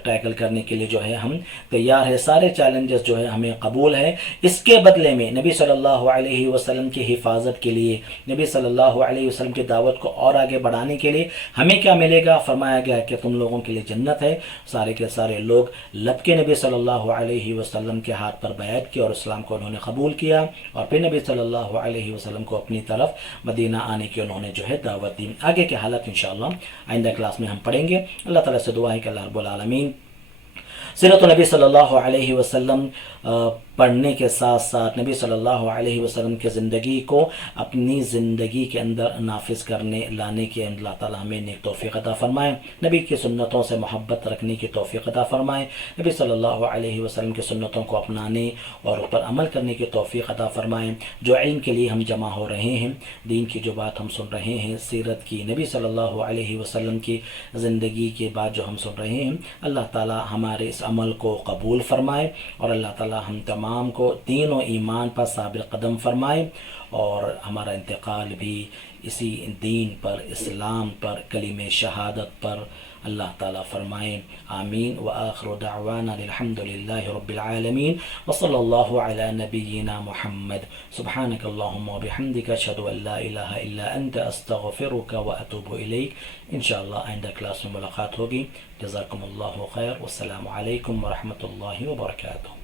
ٹیکل کرنے کے لیے جو ہے ہم تیار ہے، سارے چیلنجز جو ہے ہمیں قبول ہے۔ اس کے بدلے میں نبی صلی اللہ علیہ وسلم کی حفاظت کے لیے، نبی صلی اللہ علیہ وسلم کی دعوت کو اور آگے بڑھانے کے لیے ہمیں کیا ملے گا؟ فرمایا گیا کہ تم لوگوں کے لیے جنت ہے۔ سارے کے سارے لوگ لب کے نبی صلی اللہ علیہ وسلم کے ہاتھ پر بیعت کی اور اسلام کو انہوں نے قبول کیا، اور پھر نبی صلی اللہ علیہ وسلم کو اپنی طرف مدینہ آنے کی انہوں نے جو ہے دعوت دی۔ آگے کے حالت انشاءاللہ آئندہ کلاس میں ہم پڑھیں گے۔ اللہ تعالیٰ سے دعا ہے کہ اللہ رب العالمین سیرت نبی صلی اللہ علیہ وسلم پڑھنے کے ساتھ ساتھ نبی صلی اللہ علیہ وسلم کی زندگی کو اپنی زندگی کے اندر نافذ کرنے لانے کی اللہ تعالیٰ ہمیں نیک توفیق عطا فرمائے، نبی کی سنتوں سے محبت رکھنے کی توفیق عطا فرمائے، نبی صلی اللہ علیہ وسلم کی سنتوں کو اپنانے اور اس پر عمل کرنے کی توفیق عطا فرمائے۔ جو علم کے لیے ہم جمع ہو رہے ہیں، دین کی جو بات ہم سن رہے ہیں، سیرت کی، نبی صلی اللہ علیہ وسلم کی زندگی کے بعد جو ہم سن رہے ہیں، اللہ تعالیٰ ہمارے اس عمل کو قبول فرمائے، اور اللہ تعالیٰ ہم تمام کو دین و ایمان پر ثابت قدم فرمائے، اور ہمارا انتقال بھی اسی دین پر، اسلام پر، کلمہ شہادت پر اللہ تعالیٰ فرمائے۔ آمین۔ وآخر دعوانا الحمد للہ رب العالمین، وصلی اللہ علی نبینا محمد۔ سبحانک اللہم وبحمدک، اشہد ان لا الہ الا انت، استغفرک واتوب الیک۔ انشاءاللہ آئندہ کلاس میں ملاقات ہوگی۔ جزاکم اللہ خیر، والسلام علیکم ورحمۃ اللہ وبرکاتہ۔